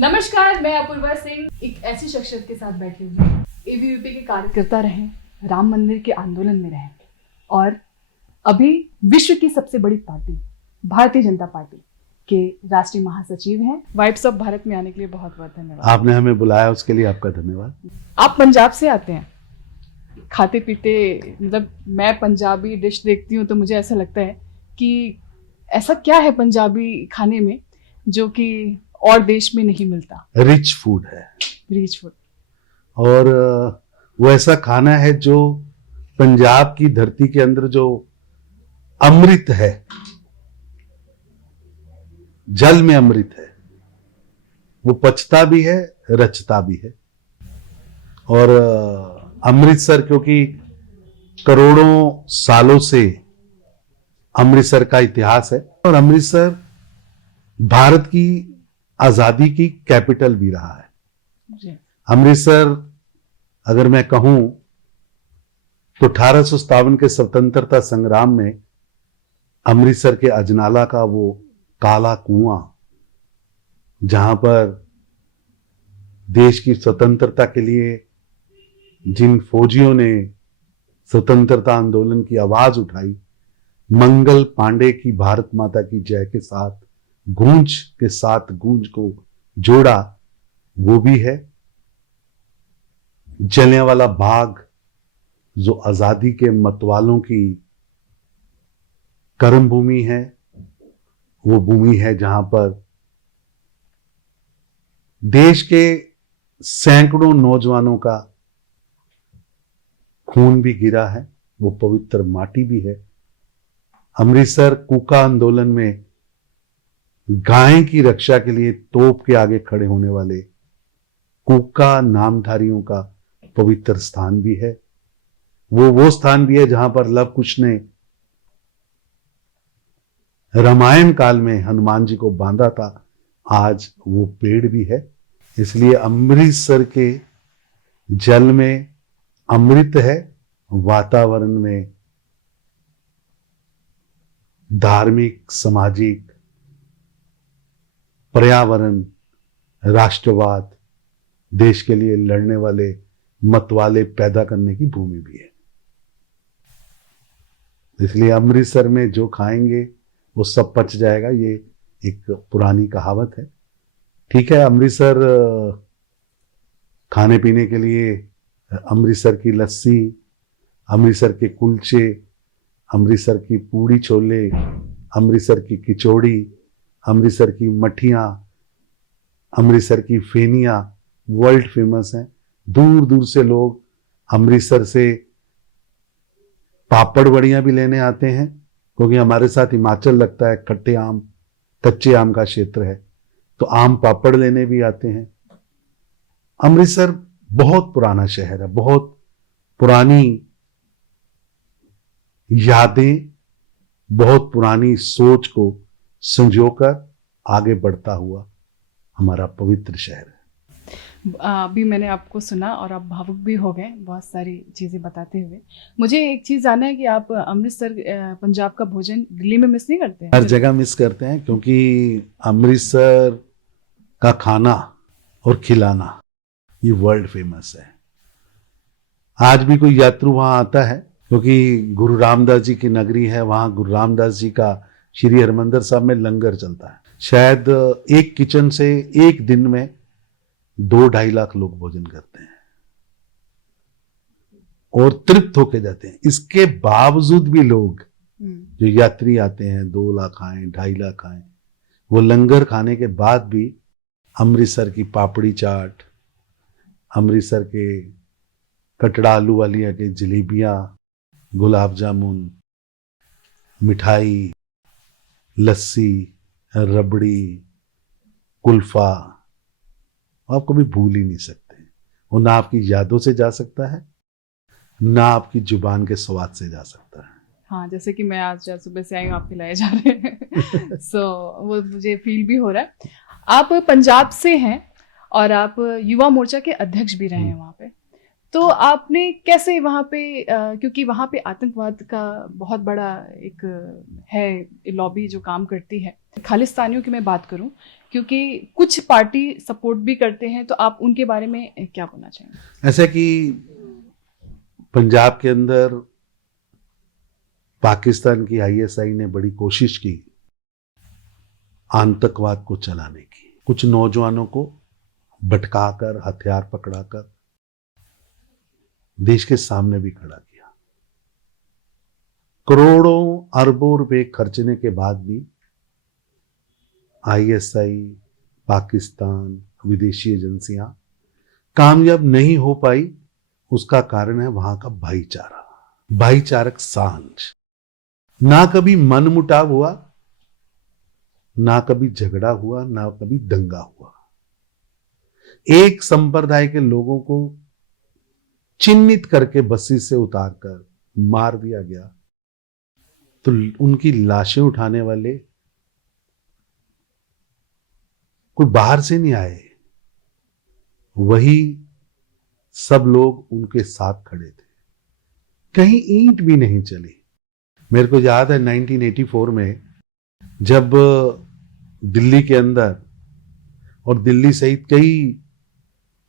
नमस्कार, मैं अपूर्वा सिंह एक ऐसी शख्सियत के साथ बैठी हुई हूँ। एबीवीपी के कार्यकर्ता रहे, राम मंदिर के आंदोलन में रहे और अभी विश्व की सबसे बड़ी पार्टी भारतीय जनता पार्टी के राष्ट्रीय महासचिव हैं। वाइब्स ऑफ भारत में आने के लिए बहुत बहुत धन्यवाद। आपने हमें बुलाया, उसके लिए आपका धन्यवाद। आप पंजाब से आते हैं, खाते पीते, मतलब मैं पंजाबी डिश देखती हूँ तो मुझे ऐसा लगता है कि ऐसा क्या है पंजाबी खाने में जो कि और देश में नहीं मिलता। रिच फूड है, रिच फूड, और वो ऐसा खाना है जो पंजाब की धरती के अंदर जो अमृत है, जल में अमृत है, वो पचता भी है, रचता भी है। और अमृतसर, क्योंकि करोड़ों सालों से अमृतसर का इतिहास है और अमृतसर भारत की आजादी की कैपिटल भी रहा है। अमृतसर, अगर मैं कहूं तो 1857 के स्वतंत्रता संग्राम में अमृतसर के अजनाला का वो काला कुआं, जहां पर देश की स्वतंत्रता के लिए जिन फौजियों ने स्वतंत्रता आंदोलन की आवाज उठाई, मंगल पांडे की भारत माता की जय के साथ गूंज के साथ गूंज को जोड़ा, वो भी है। जलियांवाला बाग, जो आजादी के मतवालों की कर्म भूमि है, वो भूमि है जहां पर देश के सैकड़ों नौजवानों का खून भी गिरा है, वो पवित्र माटी भी है। अमृतसर कूका आंदोलन में गाय की रक्षा के लिए तोप के आगे खड़े होने वाले कूका नामधारियों का पवित्र स्थान भी है। वो स्थान भी है जहां पर लव कुश ने रामायण काल में हनुमान जी को बांधा था। आज वो पेड़ भी है। इसलिए अमृतसर के जल में अमृत है, वातावरण में धार्मिक, सामाजिक, पर्यावरण, राष्ट्रवाद, देश के लिए लड़ने वाले मतवाले पैदा करने की भूमि भी है। इसलिए अमृतसर में जो खाएंगे वो सब पच जाएगा, ये एक पुरानी कहावत है। ठीक है, अमृतसर खाने पीने के लिए अमृतसर की लस्सी, अमृतसर के कुलचे, अमृतसर की पूड़ी छोले, अमृतसर की कचौड़ी, अमृतसर की मठियाँ, अमृतसर की फेनियाँ वर्ल्ड फेमस हैं। दूर दूर से लोग अमृतसर से पापड़ बड़ियाँ भी लेने आते हैं, क्योंकि हमारे साथ हिमाचल लगता है, खट्टे आम, कच्चे आम का क्षेत्र है, तो आम पापड़ लेने भी आते हैं। अमृतसर बहुत पुराना शहर है, बहुत पुरानी यादें, बहुत पुरानी सोच को संजोकर आगे बढ़ता हुआ हमारा पवित्र शहर है। अभी मैंने आपको सुना और आप भावुक भी हो गए बहुत सारी चीज़ें बताते हुए। मुझे एक चीज़ जानना है कि आप अमृतसर पंजाब का भोजन दिल्ली में मिस नहीं करते हैं? हर जगह मिस करते हैं, क्योंकि अमृतसर का खाना और खिलाना ये वर्ल्ड फेमस है। आज भी कोई यात्रु वहां आता है, क्योंकि गुरु रामदास जी की नगरी है, वहां गुरु रामदास जी का श्री हरमंदिर साहब में लंगर चलता है। शायद एक किचन से एक दिन में 2-2.5 लाख लोग भोजन करते हैं और तृप्त होके जाते हैं। इसके बावजूद भी लोग जो यात्री आते हैं, 2 लाख आए, 2.5 लाख आए, वो लंगर खाने के बाद भी अमृतसर की पापड़ी चाट, अमृतसर के कटड़ा आलू वालिया के जलेबियां, गुलाब जामुन, मिठाई, लस्सी, रबड़ी, कुल्फा, आप कभी भूल ही नहीं सकते। वो ना आपकी यादों से जा सकता है, ना आपकी जुबान के स्वाद से जा सकता है। हाँ, जैसे कि मैं आज सुबह से आई हूँ, आप खिलाए जा रहे हैं सो वो मुझे फील भी हो रहा है। आप पंजाब से हैं और आप युवा मोर्चा के अध्यक्ष भी रहे हैं वहाँ पे, तो आपने कैसे वहाँ पे क्योंकि वहाँ पे आतंकवाद का बहुत बड़ा एक है लॉबी जो काम करती है, खालिस्तानियों की मैं बात करूं, क्योंकि कुछ पार्टी सपोर्ट भी करते हैं, तो आप उनके बारे में क्या बोलना चाहेंगे? ऐसा कि पंजाब के अंदर पाकिस्तान की आईएसआई ने बड़ी कोशिश की आतंकवाद को चलाने की, कुछ नौजवानों को भटकाकर हथियार पकड़ाकर देश के सामने भी खड़ा किया। करोड़ों अरबों रुपए खर्चने के बाद भी आईएसआई, पाकिस्तान, विदेशी एजेंसियां कामयाब नहीं हो पाई। उसका कारण है वहां का भाईचारा, भाईचारक सांझ। ना कभी मनमुटाव हुआ, ना कभी झगड़ा हुआ, ना कभी दंगा हुआ। एक संप्रदाय के लोगों को चिन्हित करके बसी से उतारकर मार दिया गया, तो उनकी लाशें उठाने वाले कोई बाहर से नहीं आए, वही सब लोग उनके साथ खड़े थे। कहीं ईंट भी नहीं चली। मेरे को याद है 1984 में जब दिल्ली के अंदर और दिल्ली सहित कई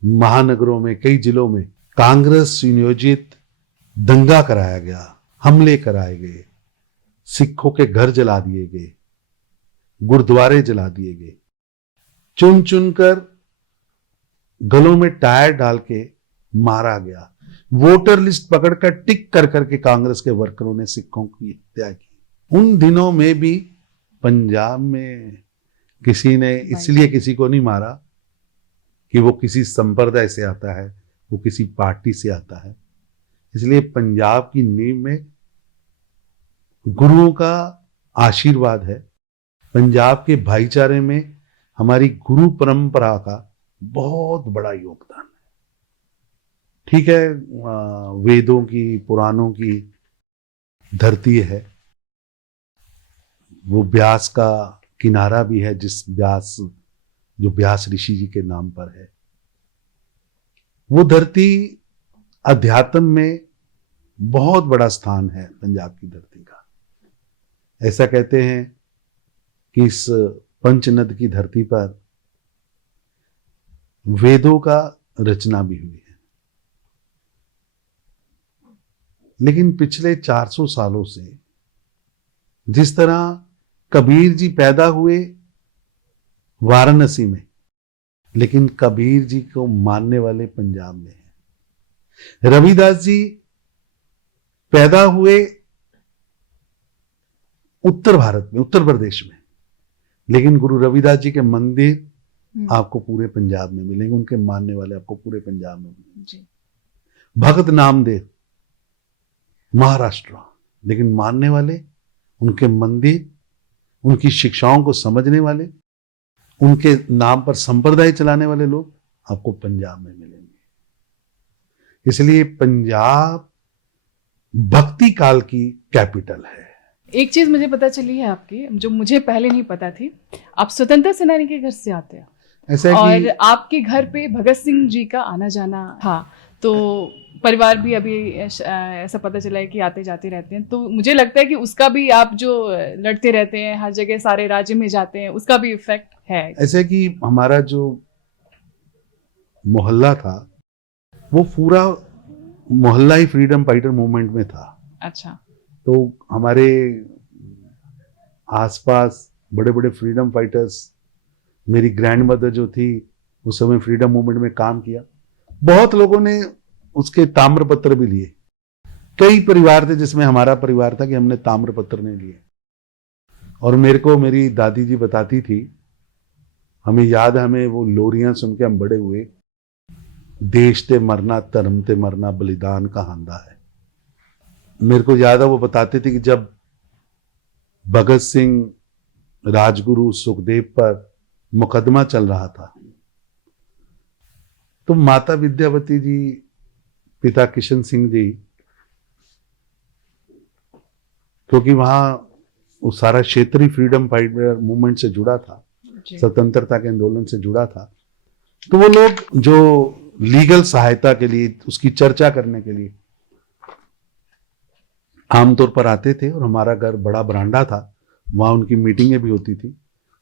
महानगरों में, कई जिलों में कांग्रेस नियोजित दंगा कराया गया, हमले कराए गए, सिखों के घर जला दिए गए, गुरुद्वारे जला दिए गए, चुन चुनकर गलों में टायर डाल के मारा गया, वोटर लिस्ट पकड़कर टिक कर करके कांग्रेस के वर्करों ने सिखों की हत्या की। उन दिनों में भी पंजाब में किसी ने इसलिए किसी को नहीं मारा कि वो किसी संप्रदाय से आता है, वो किसी पार्टी से आता है। इसलिए पंजाब की नींव में गुरुओं का आशीर्वाद है। पंजाब के भाईचारे में हमारी गुरु परंपरा का बहुत बड़ा योगदान है। ठीक है, वेदों की, पुराणों की धरती है, वो ब्यास का किनारा भी है, जिस ब्यास जो ब्यास ऋषि जी के नाम पर है। वो धरती अध्यात्म में बहुत बड़ा स्थान है पंजाब की धरती का। ऐसा कहते हैं कि इस पंचनद की धरती पर वेदों का रचना भी हुई है। लेकिन पिछले 400 सालों से जिस तरह कबीर जी पैदा हुए वाराणसी में, लेकिन कबीर जी को मानने वाले पंजाब में हैं। रविदास जी पैदा हुए उत्तर भारत में, उत्तर प्रदेश में, लेकिन गुरु रविदास जी के मंदिर आपको पूरे पंजाब में मिलेंगे, उनके मानने वाले आपको पूरे पंजाब में मिलेंगे। भगत नामदेव महाराष्ट्र, लेकिन मानने वाले, उनके मंदिर, उनकी शिक्षाओं को समझने वाले, उनके नाम पर संप्रदाय चलाने वाले लोग आपको पंजाब में मिलेंगे। इसलिए पंजाब भक्ति काल की कैपिटल है। एक चीज मुझे पता चली है आपकी, जो मुझे पहले नहीं पता थी, आप स्वतंत्रता सेनानी के घर से आते हैं। ऐसा और आपके घर पे भगत सिंह जी का आना जाना था, तो परिवार भी अभी ऐसा पता चला है कि आते जाते रहते हैं। तो मुझे लगता है कि उसका भी, आप जो लड़ते रहते हैं हर जगह, सारे राज्य में जाते हैं, उसका भी इफेक्ट है। ऐसे कि हमारा जो मोहल्ला था वो पूरा मोहल्ला ही फ्रीडम फाइटर मूवमेंट में था। अच्छा। तो हमारे आसपास बड़े बड़े फ्रीडम फाइटर्स, मेरी ग्रैंड मदर जो थी उस समय फ्रीडम मूवमेंट में काम किया। बहुत लोगों ने उसके ताम्र पत्र भी लिए। कई परिवार थे जिसमें हमारा परिवार था कि हमने ताम्र पत्र नहीं लिए। और मेरे को मेरी दादी जी बताती थी, हमें याद है, हमें वो लोरियां सुन के हम बड़े हुए, देश ते मरना धर्म ते मरना बलिदान का हांदा है। मेरे को याद है वो बताते थे कि जब भगत सिंह, राजगुरु, सुखदेव पर मुकदमा चल रहा था, तो माता विद्यावती जी, पिता किशन सिंह जी, क्योंकि वहां वो सारा क्षेत्रीय फ्रीडम फाइटर मूवमेंट से जुड़ा था, स्वतंत्रता के आंदोलन से जुड़ा था, तो वो लोग जो लीगल सहायता के लिए, उसकी चर्चा करने के लिए आमतौर पर आते थे। और हमारा घर बड़ा बरांडा था, वहाँ उनकी मीटिंगें भी होती थी।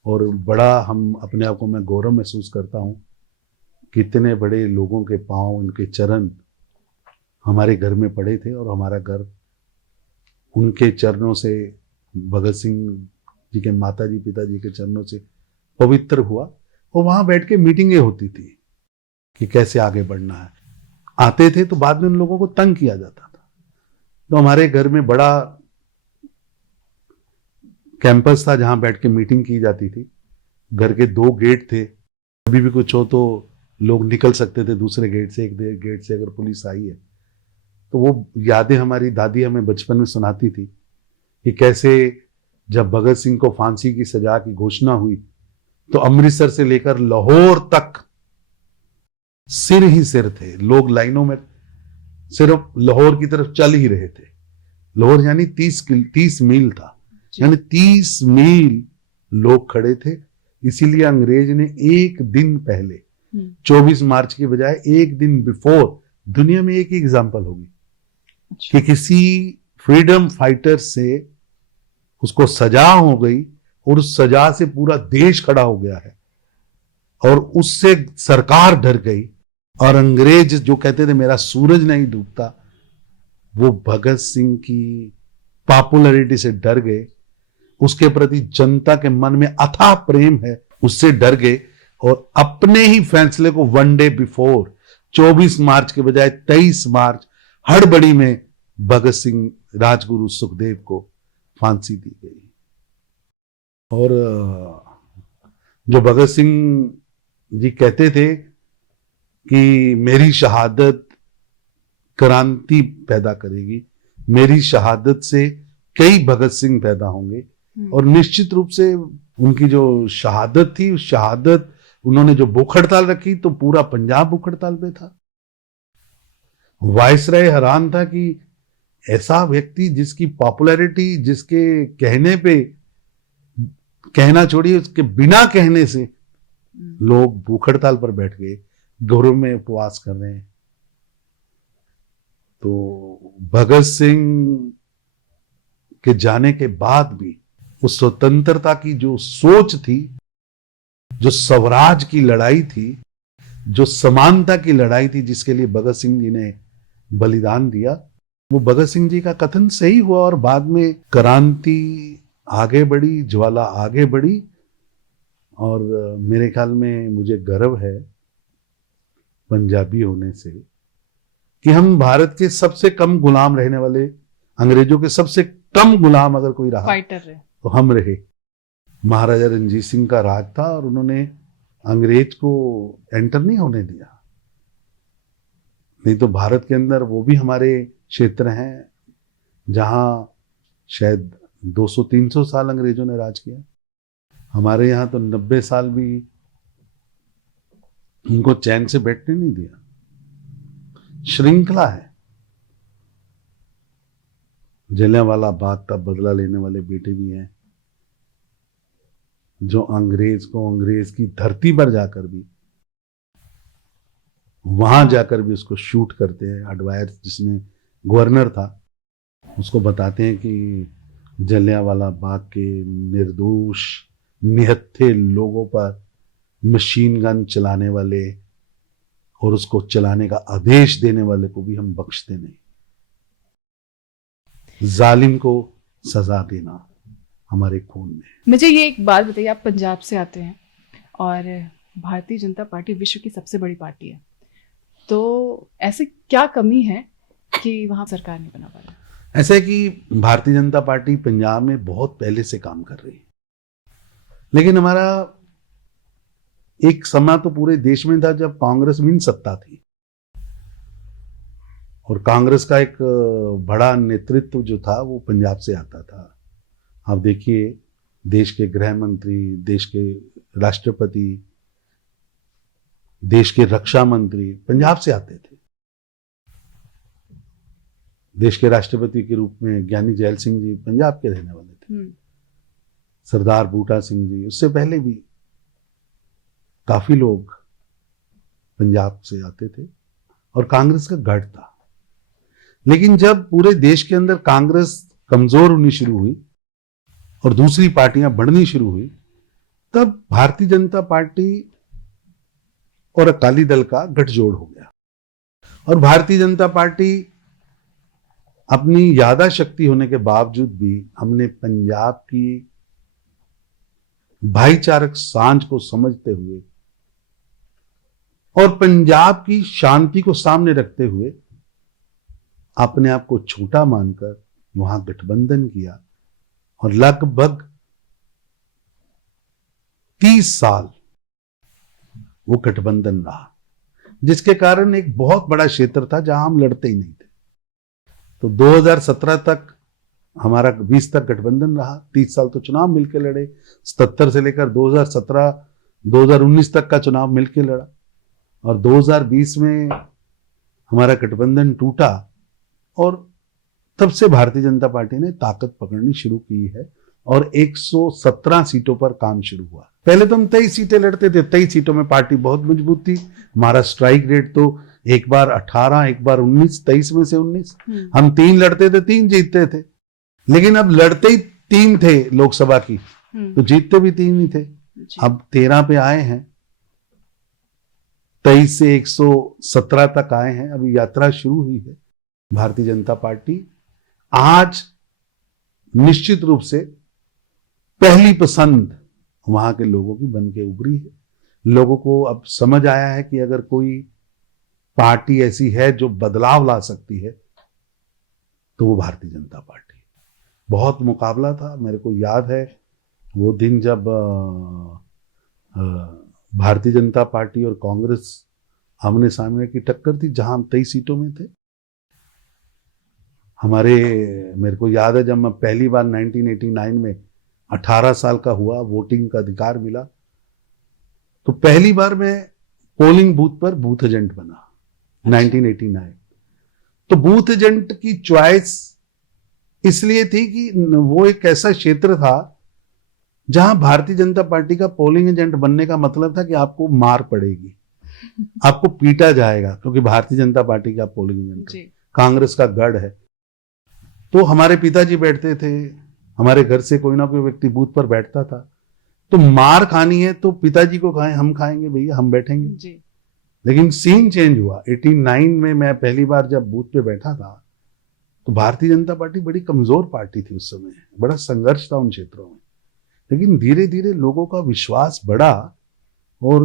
और बड़ा हम अपने आप को मैं गौरव महसूस करता हूँ, कितने बड़े लोगों के पांव, उनके चरण हमारे घर में पड़े थे। और हमारा घर उनके चरणों से, भगत सिंह जी के माताजी पिताजी के चरणों से पवित्र हुआ। और वहाँ बैठ के मीटिंगें होती थी कि कैसे आगे बढ़ना है। आते थे तो बाद में उन लोगों को तंग किया जाता था। तो हमारे घर में बड़ा कैंपस था जहां बैठ के मीटिंग की जाती थी। घर के 2 गेट थे, कभी भी कुछ हो तो लोग निकल सकते थे दूसरे गेट से। एक गेट से अगर पुलिस आई है तो वो यादें हमारी दादी हमें बचपन में सुनाती थी कि कैसे जब भगत सिंह को फांसी की सजा की घोषणा हुई तो अमृतसर से लेकर लाहौर तक सिर ही सिर थे। लोग लाइनों में सिर्फ लाहौर की तरफ चल ही रहे थे। लाहौर यानी 30 मील था, यानी 30 मील लोग खड़े थे। इसीलिए अंग्रेज ने एक दिन पहले 24 मार्च के बजाय एक दिन बिफोर, दुनिया में एक ही एग्जाम्पल होगी कि किसी फ्रीडम फाइटर से उसको सजा हो गई और उस सजा से पूरा देश खड़ा हो गया है और उससे सरकार डर गई। और अंग्रेज जो कहते थे मेरा सूरज नहीं डूबता, वो भगत सिंह की पॉपुलैरिटी से डर गए। उसके प्रति जनता के मन में अथाह प्रेम है, उससे डर गए और अपने ही फैसले को 1 डे बिफोर 24 मार्च के बजाय 23 मार्च हड़बड़ी में भगत सिंह, राजगुरु सुखदेव को फांसी दी गई। और जो भगत सिंह जी कहते थे कि मेरी शहादत क्रांति पैदा करेगी, मेरी शहादत से कई भगत सिंह पैदा होंगे। और निश्चित रूप से उनकी जो शहादत थी, उस शहादत उन्होंने जो भूख हड़ताल रखी तो पूरा पंजाब भूख हड़ताल पे था। वायसराय हैरान था कि ऐसा व्यक्ति जिसकी पॉपुलैरिटी, जिसके कहने पे, कहना छोड़िए उसके बिना कहने से लोग भूख हड़ताल पर बैठ गए, घरों में उपवास कर रहे हैं। तो भगत सिंह के जाने के बाद भी उस स्वतंत्रता की जो सोच थी, जो स्वराज की लड़ाई थी, जो समानता की लड़ाई थी, जिसके लिए भगत सिंह जी ने बलिदान दिया, वो भगत सिंह जी का कथन सही हुआ। और बाद में क्रांति आगे बढ़ी, ज्वाला आगे बढ़ी। और मेरे ख्याल में मुझे गर्व है पंजाबी होने से कि हम भारत के सबसे कम गुलाम रहने वाले, अंग्रेजों के सबसे कम गुलाम अगर कोई रहा तो हम रहे। महाराजा रणजीत सिंह का राज था और उन्होंने अंग्रेज को एंटर नहीं होने दिया। नहीं तो भारत के अंदर वो भी हमारे क्षेत्र हैं जहां शायद 200-300 साल अंग्रेजों ने राज किया। हमारे यहां तो 90 साल भी उनको चैन से बैठने नहीं दिया। श्रृंखला है। जलियांवाला बाग का बदला लेने वाले बेटे भी हैं जो अंग्रेज को, अंग्रेज की धरती पर जाकर भी, वहां जाकर भी उसको शूट करते हैं। अडवायर जिसने गवर्नर था उसको बताते हैं कि जलियांवाला बाग के निर्दोष निहत्थे लोगों पर मशीन गन चलाने वाले और उसको चलाने का आदेश देने वाले को भी हम बख्शते नहीं। जालिम को सजा देना हमारे खून में। मुझे ये एक बात बताइए, आप पंजाब से आते हैं और भारतीय जनता पार्टी विश्व की सबसे बड़ी पार्टी है, तो ऐसे क्या कमी है कि वहां सरकार नहीं बना पा रही? ऐसा है कि भारतीय जनता पार्टी पंजाब में बहुत पहले से काम कर रही है, लेकिन हमारा एक समय तो पूरे देश में था जब कांग्रेस बिन सत्ता थी और कांग्रेस का एक बड़ा नेतृत्व जो था वो पंजाब से आता था। आप देखिए, देश के गृह मंत्री, देश के राष्ट्रपति, देश के रक्षा मंत्री पंजाब से आते थे। देश के राष्ट्रपति के रूप में ज्ञानी जैल सिंह जी पंजाब के रहने वाले थे। सरदार बूटा सिंह जी, उससे पहले भी काफी लोग पंजाब से आते थे और कांग्रेस का गढ़ था। लेकिन जब पूरे देश के अंदर कांग्रेस कमजोर होनी शुरू हुई और दूसरी पार्टियां बढ़नी शुरू हुई, तब भारतीय जनता पार्टी और अकाली दल का गठजोड़ हो गया। और भारतीय जनता पार्टी अपनी यादा शक्ति होने के बावजूद भी हमने पंजाब की भाईचारक सांझ को समझते हुए और पंजाब की शांति को सामने रखते हुए अपने आप को छोटा मानकर वहां गठबंधन किया और लगभग 30 साल वो गठबंधन रहा, जिसके कारण एक बहुत बड़ा क्षेत्र था जहां हम लड़ते ही नहीं थे। तो 2017 तक हमारा 20 तक गठबंधन रहा, 30 साल तो चुनाव मिलकर लड़े, 77 से लेकर 2017 2019 तक का चुनाव मिलकर लड़ा और 2020 में हमारा गठबंधन टूटा और तब से भारतीय जनता पार्टी ने ताकत पकड़नी शुरू की है और 117 सीटों पर काम शुरू हुआ। पहले तो हम 23 सीटें लड़ते थे, 23 सीटों में पार्टी बहुत मजबूत थी। हमारा स्ट्राइक रेट तो एक बार 18, एक बार 19, 23 में से 19। हम 3 लड़ते थे, 3 जीतते थे। लेकिन अब लड़ते ही 3 थे लोकसभा की, तो जीतते भी 3 ही थे। अब 13 पे आए हैं, 23 से 117 तक आए हैं। अभी यात्रा शुरू हुई है। भारतीय जनता पार्टी आज निश्चित रूप से पहली पसंद वहां के लोगों की बन के उभरी है। लोगों को अब समझ आया है कि अगर कोई पार्टी ऐसी है जो बदलाव ला सकती है तो वो भारतीय जनता पार्टी है। बहुत मुकाबला था। मेरे को याद है वो दिन जब भारतीय जनता पार्टी और कांग्रेस आमने सामने की टक्कर थी, जहां हम 23 सीटों में थे। मेरे को याद है जब मैं पहली बार 1989 में 18 साल का हुआ, वोटिंग का अधिकार मिला, तो पहली बार मैं पोलिंग बूथ पर बूथ एजेंट बना। 1989 तो बूथ एजेंट की चॉइस इसलिए थी कि वो एक ऐसा क्षेत्र था जहां भारतीय जनता पार्टी का पोलिंग एजेंट बनने का मतलब था कि आपको मार पड़ेगी, आपको पीटा जाएगा, क्योंकि भारतीय जनता पार्टी का पोलिंग एजेंट कांग्रेस का गढ़ है। तो हमारे पिताजी बैठते थे, हमारे घर से कोई ना कोई व्यक्ति बूथ पर बैठता था, तो मार खानी है तो पिताजी को खाएं, हम खाएंगे भैया, हम बैठेंगे जी। लेकिन सीन चेंज हुआ। 89 में मैं पहली बार जब बूथ पे बैठा था तो भारतीय जनता पार्टी बड़ी कमजोर पार्टी थी उस समय, बड़ा संघर्ष था उन क्षेत्रों में। लेकिन धीरे धीरे लोगों का विश्वास बढ़ा और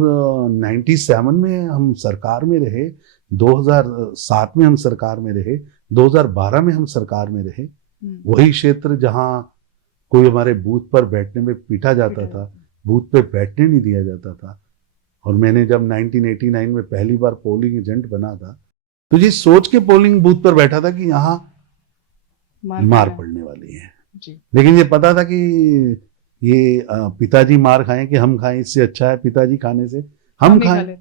97 में हम सरकार में रहे, 2007 में हम सरकार में रहे, 2012 में हम सरकार में रहे। वही क्षेत्र जहां कोई हमारे बूथ पर बैठने में पीटा जाता था, बूथ पे बैठने नहीं दिया जाता था। और मैंने जब 1989 में पहली बार पोलिंग एजेंट बना था तो ये सोच के पोलिंग बूथ पर बैठा था कि यहाँ मार पड़ने वाली है जी। लेकिन ये पता था कि ये पिताजी मार खाएं कि हम खाएं, इससे अच्छा है पिताजी खाने से हम खाएं,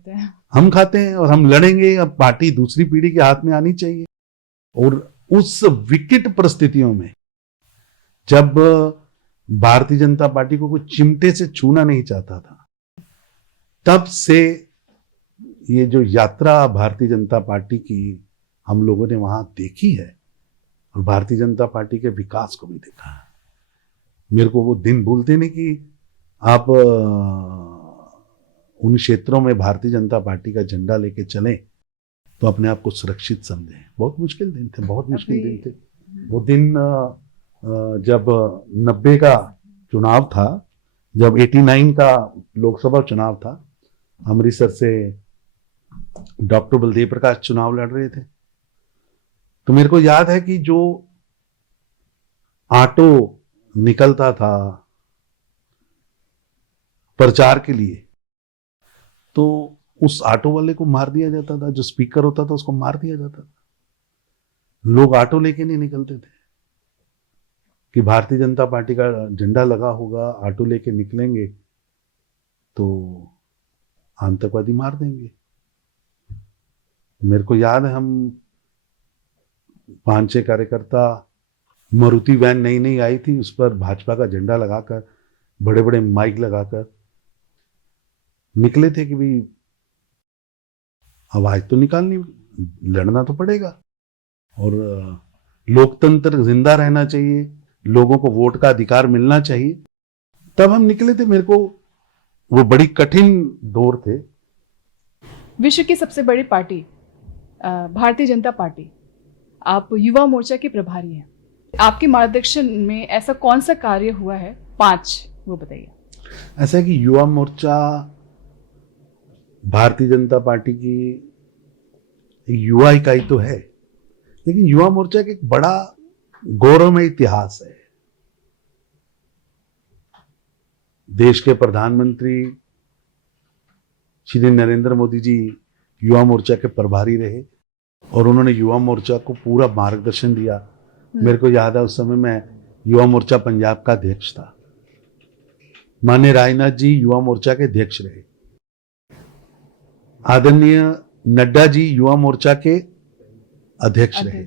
हम खाते हैं और हम लड़ेंगे। अब पार्टी दूसरी पीढ़ी के हाथ में आनी चाहिए। और उस विकट परिस्थितियों में जब भारतीय जनता पार्टी को कोई चिमटे से छूना नहीं चाहता था, तब से ये जो यात्रा भारतीय जनता पार्टी की हम लोगों ने वहां देखी है और भारतीय जनता पार्टी के विकास को भी देखा है। मेरे को वो दिन भूलते नहीं कि आप उन क्षेत्रों में भारतीय जनता पार्टी का झंडा लेके चलें तो अपने आप को सुरक्षित समझें। बहुत मुश्किल दिन थे, बहुत मुश्किल दिन थे वो दिन। जब 90 का चुनाव था, जब 89 का लोकसभा चुनाव था, अमृतसर से डॉक्टर बलदेव प्रकाश चुनाव लड़ रहे थे, तो मेरे को याद है कि जो ऑटो निकलता था प्रचार के लिए, तो उस ऑटो वाले को मार दिया जाता था। जो स्पीकर होता था उसको मार दिया जाता था। लोग ऑटो लेके नहीं निकलते थे कि भारतीय जनता पार्टी का झंडा लगा होगा, ऑटो लेके निकलेंगे तो आतंकवादी मार देंगे। मेरे को याद है हम 5-6 कार्यकर्ता, मारुति वैन नई नई आई थी, उस पर भाजपा का झंडा लगाकर, बड़े बड़े माइक लगाकर निकले थे कि भाई आवाज तो निकालनी, लड़ना तो पड़ेगा। और लोकतंत्र जिंदा रहना चाहिए, लोगों को वोट का अधिकार मिलना चाहिए। तब हम निकले थे। मेरे को वो बड़ी कठिन दौर थे। विश्व की सबसे बड़ी पार्टी भारतीय जनता पार्टी, आप युवा मोर्चा के प्रभारी हैं। आपके मार्गदर्शन में ऐसा कौन सा कार्य हुआ है, 5 वो बताइए। ऐसा है कि युवा मोर्चा भारतीय जनता पार्टी की युवा इकाई तो है, लेकिन युवा मोर्चा का एक बड़ा गौरवमय इतिहास है। देश के प्रधानमंत्री श्री नरेंद्र मोदी जी युवा मोर्चा के प्रभारी रहे और उन्होंने युवा मोर्चा को पूरा मार्गदर्शन दिया। मेरे को याद है उस समय मैं युवा मोर्चा पंजाब का अध्यक्ष था। माननीय राजनाथ जी युवा मोर्चा के अध्यक्ष रहे। आदरणीय नड्डा जी युवा मोर्चा के अध्यक्ष रहे।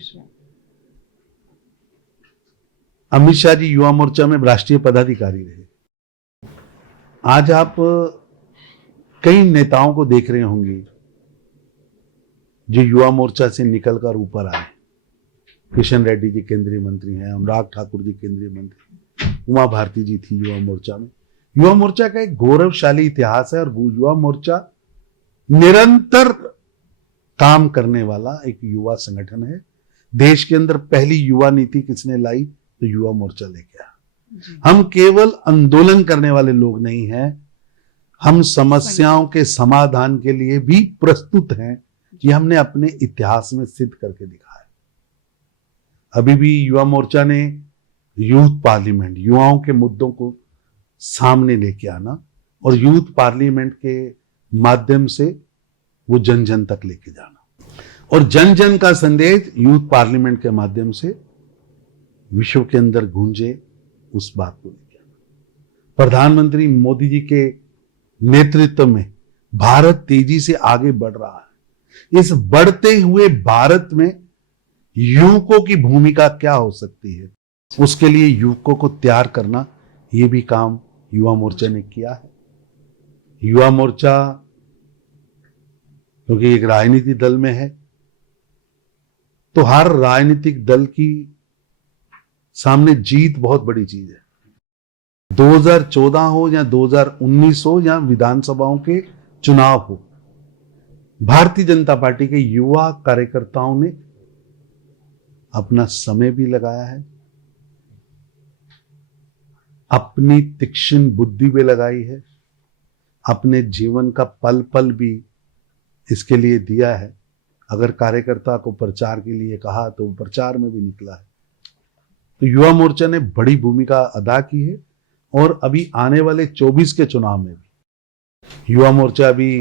अमित शाह जी युवा मोर्चा में राष्ट्रीय पदाधिकारी रहे। आज आप कई नेताओं को देख रहे होंगे जो युवा मोर्चा से निकलकर ऊपर आए। किशन रेड्डी जी केंद्रीय मंत्री हैं, अनुराग ठाकुर जी केंद्रीय मंत्री, उमा भारती जी थी युवा मोर्चा में। युवा मोर्चा का एक गौरवशाली इतिहास है और युवा मोर्चा निरंतर काम करने वाला एक युवा संगठन है। देश के अंदर पहली युवा नीति किसने लाई? तो युवा मोर्चा लेके आया। हम केवल आंदोलन करने वाले लोग नहीं हैं, हम समस्याओं के समाधान के लिए भी प्रस्तुत हैं। ये हमने अपने इतिहास में सिद्ध करके दिखाया। अभी भी युवा मोर्चा ने यूथ पार्लियामेंट, युवाओं के मुद्दों को सामने लेके आना और यूथ पार्लियामेंट के माध्यम से वो जन जन तक लेके जाना और जन जन का संदेश यूथ पार्लियामेंट के माध्यम से विश्व के अंदर गूंजे, उस बात को लेके आना। प्रधानमंत्री मोदी जी के नेतृत्व में भारत तेजी से आगे बढ़ रहा है। इस बढ़ते हुए भारत में युवकों की भूमिका क्या हो सकती है, उसके लिए युवकों को तैयार करना, ये भी काम युवा मोर्चा ने किया है। युवा मोर्चा क्योंकि एक राजनीतिक दल में है, तो हर राजनीतिक दल की सामने जीत बहुत बड़ी चीज है। 2014 हो या 2019 हो या विधानसभाओं के चुनाव हो, भारतीय जनता पार्टी के युवा कार्यकर्ताओं ने अपना समय भी लगाया है, अपनी तीक्ष्ण बुद्धि भी लगाई है, अपने जीवन का पल पल भी इसके लिए दिया है। अगर कार्यकर्ता को प्रचार के लिए कहा तो प्रचार में भी निकला है। तो युवा मोर्चा ने बड़ी भूमिका अदा की है और अभी आने वाले 24 के चुनाव में भी युवा मोर्चा अभी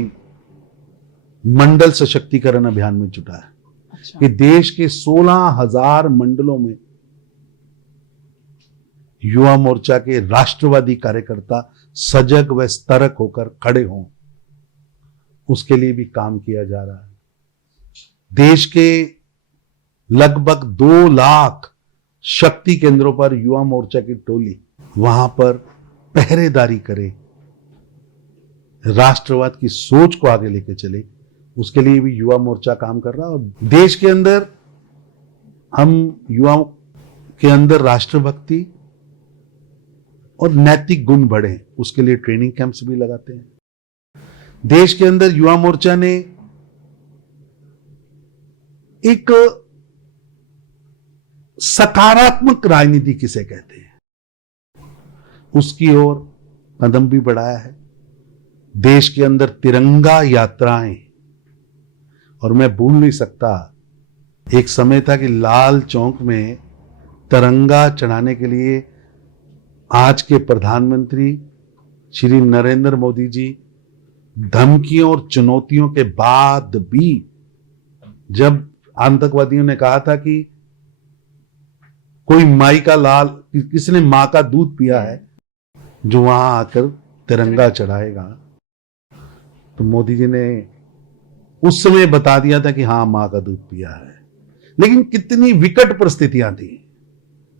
मंडल सशक्तिकरण अभियान में जुटा है। अच्छा। कि देश के 16,000 मंडलों में युवा मोर्चा के राष्ट्रवादी कार्यकर्ता सजग व सतर्क होकर खड़े हों, उसके लिए भी काम किया जा रहा है। देश के लगभग 2 लाख शक्ति केंद्रों पर युवा मोर्चा की टोली वहां पर पहरेदारी करे, राष्ट्रवाद की सोच को आगे लेके चले, उसके लिए भी युवा मोर्चा काम कर रहा है। और देश के अंदर हम युवाओं के अंदर राष्ट्रभक्ति और नैतिक गुण बढ़े, उसके लिए ट्रेनिंग कैंप्स भी लगाते हैं। देश के अंदर युवा मोर्चा ने एक सकारात्मक राजनीति किसे कहते हैं, उसकी ओर कदम भी बढ़ाया है। देश के अंदर तिरंगा यात्राएं, और मैं भूल नहीं सकता एक समय था कि लाल चौक में तिरंगा चढ़ाने के लिए आज के प्रधानमंत्री श्री नरेंद्र मोदी जी धमकियों और चुनौतियों के बाद भी, जब आतंकवादियों ने कहा था कि कोई माई का लाल, किसने मां का दूध पिया है जो वहां आकर तिरंगा चढ़ाएगा, तो मोदी जी ने उस समय बता दिया था कि हाँ मां का दूध पिया है। लेकिन कितनी विकट परिस्थितियां थी,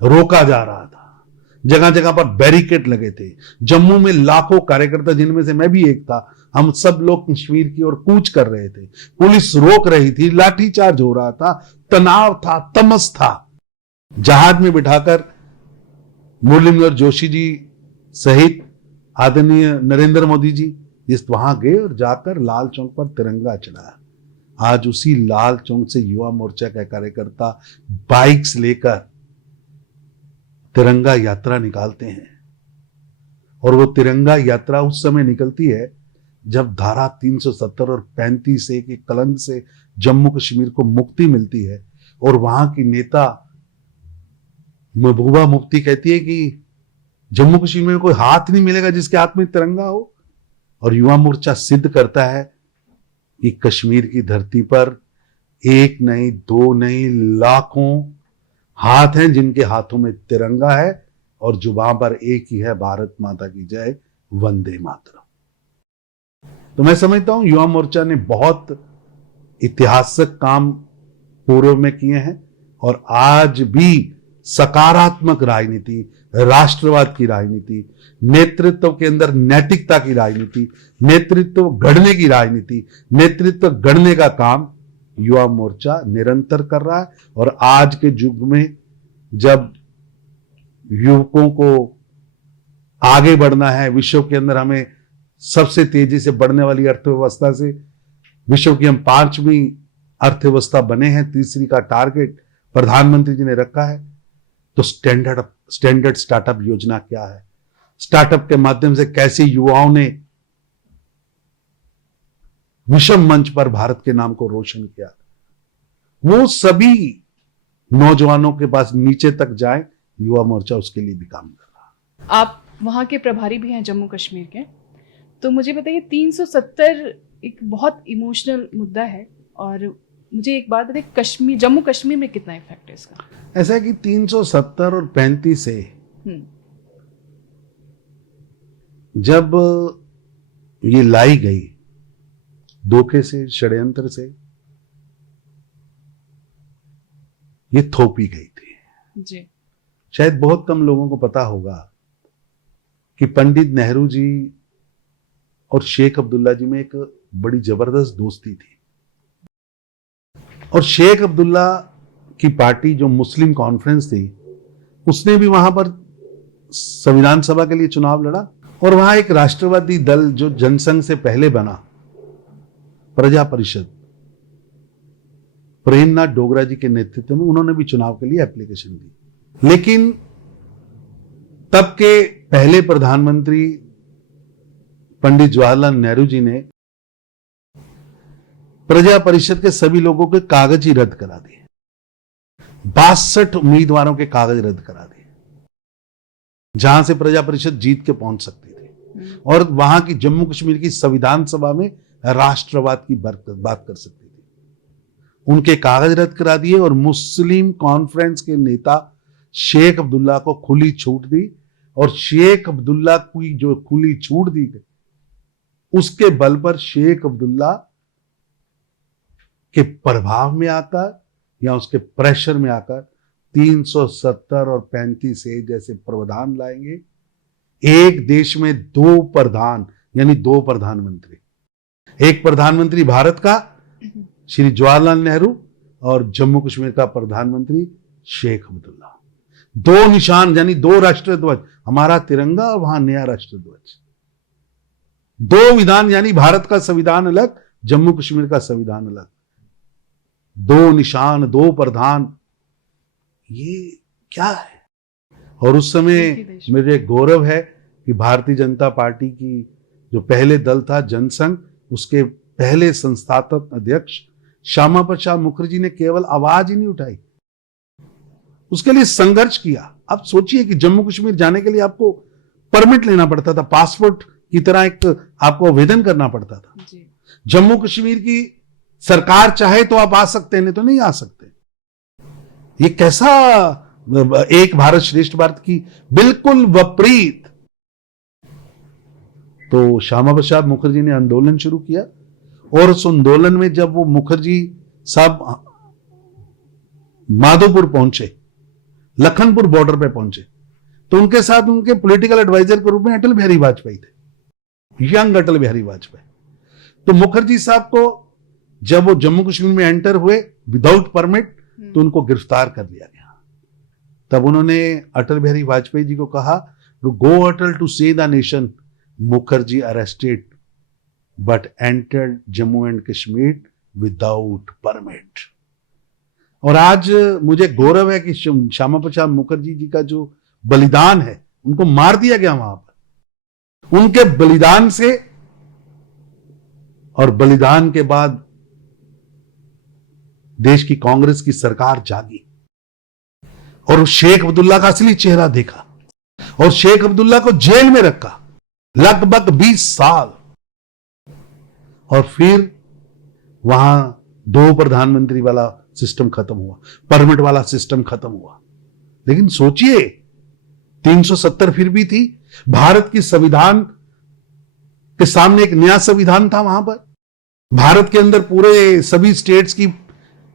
रोका जा रहा था, जगह जगह पर बैरिकेड लगे थे। जम्मू में लाखों कार्यकर्ता, जिनमें से मैं भी एक था, हम सब लोग कश्मीर की ओर कूच कर रहे थे। पुलिस रोक रही थी, लाठीचार्ज हो रहा था, तनाव था, तमस था। जहाज में बिठाकर मुरली मनोहर जोशी जी सहित आदरणीय नरेंद्र मोदी जी इस वहां गए और जाकर लाल चौक पर तिरंगा चढ़ाया। आज उसी लाल चौक से युवा मोर्चा का कार्यकर्ता बाइक्स लेकर तिरंगा यात्रा निकालते हैं। और वो तिरंगा यात्रा उस समय निकलती है जब धारा 370 और 35 के कलंक से जम्मू कश्मीर को मुक्ति मिलती है। और वहां की नेता महबूबा मुफ्ती कहती है कि जम्मू कश्मीर में कोई हाथ नहीं मिलेगा जिसके हाथ में तिरंगा हो। और युवा मोर्चा सिद्ध करता है कि कश्मीर की धरती पर एक नहीं, दो नहीं, लाखों हाथ हैं जिनके हाथों में तिरंगा है और जुबान पर एक ही है, भारत माता की जय, वंदे मातरम। तो मैं समझता हूं युवा मोर्चा ने बहुत ऐतिहासिक काम पूर्व में किए हैं और आज भी सकारात्मक राजनीति, राष्ट्रवाद की राजनीति, नेतृत्व के अंदर नैतिकता की राजनीति, नेतृत्व गढ़ने की राजनीति, नेतृत्व गढ़ने का काम युवा मोर्चा निरंतर कर रहा है। और आज के युग में जब युवकों को आगे बढ़ना है, विश्व के अंदर हमें सबसे तेजी से बढ़ने वाली अर्थव्यवस्था से विश्व की हम 5वीं अर्थव्यवस्था बने हैं, तीसरी का टारगेट प्रधानमंत्री जी ने रखा है। तो स्टैंडर्ड स्टार्टअप योजना क्या है, स्टार्टअप के माध्यम से कैसे युवाओं ने विश्व मंच पर भारत के नाम को रोशन किया, वो सभी नौजवानों के पास नीचे तक जाए, युवा मोर्चा उसके लिए भी काम कर रहा है। आप वहां के प्रभारी भी हैं जम्मू कश्मीर के, तो मुझे बताइए 370 एक बहुत इमोशनल मुद्दा है और मुझे एक बात बताइए, जम्मू कश्मीर में कितना इफेक्ट है इसका? ऐसा है कि 370 और 35 से जब ये लाई गई धोखे से, षड्यंत्र से, ये थोपी गई थी जी। शायद बहुत कम लोगों को पता होगा कि पंडित नेहरू जी और शेख अब्दुल्ला जी में एक बड़ी जबरदस्त दोस्ती थी। और शेख अब्दुल्ला की पार्टी जो मुस्लिम कॉन्फ्रेंस थी, उसने भी वहां पर संविधान सभा के लिए चुनाव लड़ा। और वहां एक राष्ट्रवादी दल जो जनसंघ से पहले बना, प्रजा परिषद, प्रेमनाथ डोगरा जी के नेतृत्व में, उन्होंने भी चुनाव के लिए एप्लीकेशन दी। लेकिन तब के पहले प्रधानमंत्री पंडित जवाहरलाल नेहरू जी ने प्रजा परिषद के सभी लोगों के कागज ही रद्द करा दिए। 62 उम्मीदवारों के कागज रद्द करा दिए जहां से प्रजा परिषद जीत के पहुंच सकती थी और वहां की जम्मू कश्मीर की संविधान सभा में राष्ट्रवाद की बात कर सकती थी। उनके कागज रद्द करा दिए और मुस्लिम कॉन्फ्रेंस के नेता शेख अब्दुल्ला को खुली छूट दी। और शेख अब्दुल्ला की जो खुली छूट दी गई, उसके बल पर शेख अब्दुल्ला के प्रभाव में आकर या उसके प्रेशर में आकर 370 और 35 से जैसे प्रावधान लाएंगे। एक देश में 2 प्रधान यानी 2 प्रधानमंत्री, एक प्रधानमंत्री भारत का श्री जवाहरलाल नेहरू और जम्मू कश्मीर का प्रधानमंत्री शेख अब्दुल्ला। 2 निशान यानी 2 राष्ट्रध्वज, हमारा तिरंगा और वहां नया राष्ट्रध्वज। 2 विधान यानी भारत का संविधान अलग, जम्मू कश्मीर का संविधान अलग। 2 निशान, 2 प्रधान, ये क्या है? और उस समय मेरे गौरव है कि भारतीय जनता पार्टी की जो पहले दल था जनसंघ, उसके पहले संस्थापक अध्यक्ष श्यामा प्रसाद मुखर्जी ने केवल आवाज ही नहीं उठाई, उसके लिए संघर्ष किया। अब सोचिए कि जम्मू कश्मीर जाने के लिए आपको परमिट लेना पड़ता था, पासपोर्ट की तरह एक आपको आवेदन करना पड़ता था जी। जम्मू कश्मीर की सरकार चाहे तो आप आ सकते हैं, नहीं तो नहीं आ सकते। ये कैसा एक भारत श्रेष्ठ भारत की बिल्कुल विपरीत। तो श्यामा प्रसाद मुखर्जी ने आंदोलन शुरू किया और उस आंदोलन में जब वो मुखर्जी साहब माधोपुर पहुंचे, लखनपुर बॉर्डर पे पहुंचे, तो उनके साथ उनके पॉलिटिकल एडवाइजर के रूप में अटल बिहारी वाजपेयी थे, यंग अटल बिहारी वाजपेयी। तो मुखर्जी साहब को जब वो जम्मू कश्मीर में एंटर हुए विदाउट परमिट, तो उनको गिरफ्तार कर लिया गया। तब उन्होंने अटल बिहारी वाजपेयी जी को कहा, गो अटल टू से the nation Mukherjee arrested but entered Jammu and Kashmir without permit. और आज मुझे गौरव है कि श्यामा प्रसाद मुखर्जी जी का जो बलिदान है, उनको मार दिया गया वहां पर। उनके बलिदान से और बलिदान के बाद देश की कांग्रेस की सरकार जागी और शेख अब्दुल्ला का असली चेहरा देखा और शेख अब्दुल्ला को जेल में रखा लगभग 20 साल। और फिर वहां 2 प्रधानमंत्री वाला सिस्टम खत्म हुआ, परमिट वाला सिस्टम खत्म हुआ। लेकिन सोचिए 370 फिर भी थी। भारत की संविधान के सामने एक नया संविधान था वहां पर। भारत के अंदर पूरे सभी स्टेट्स की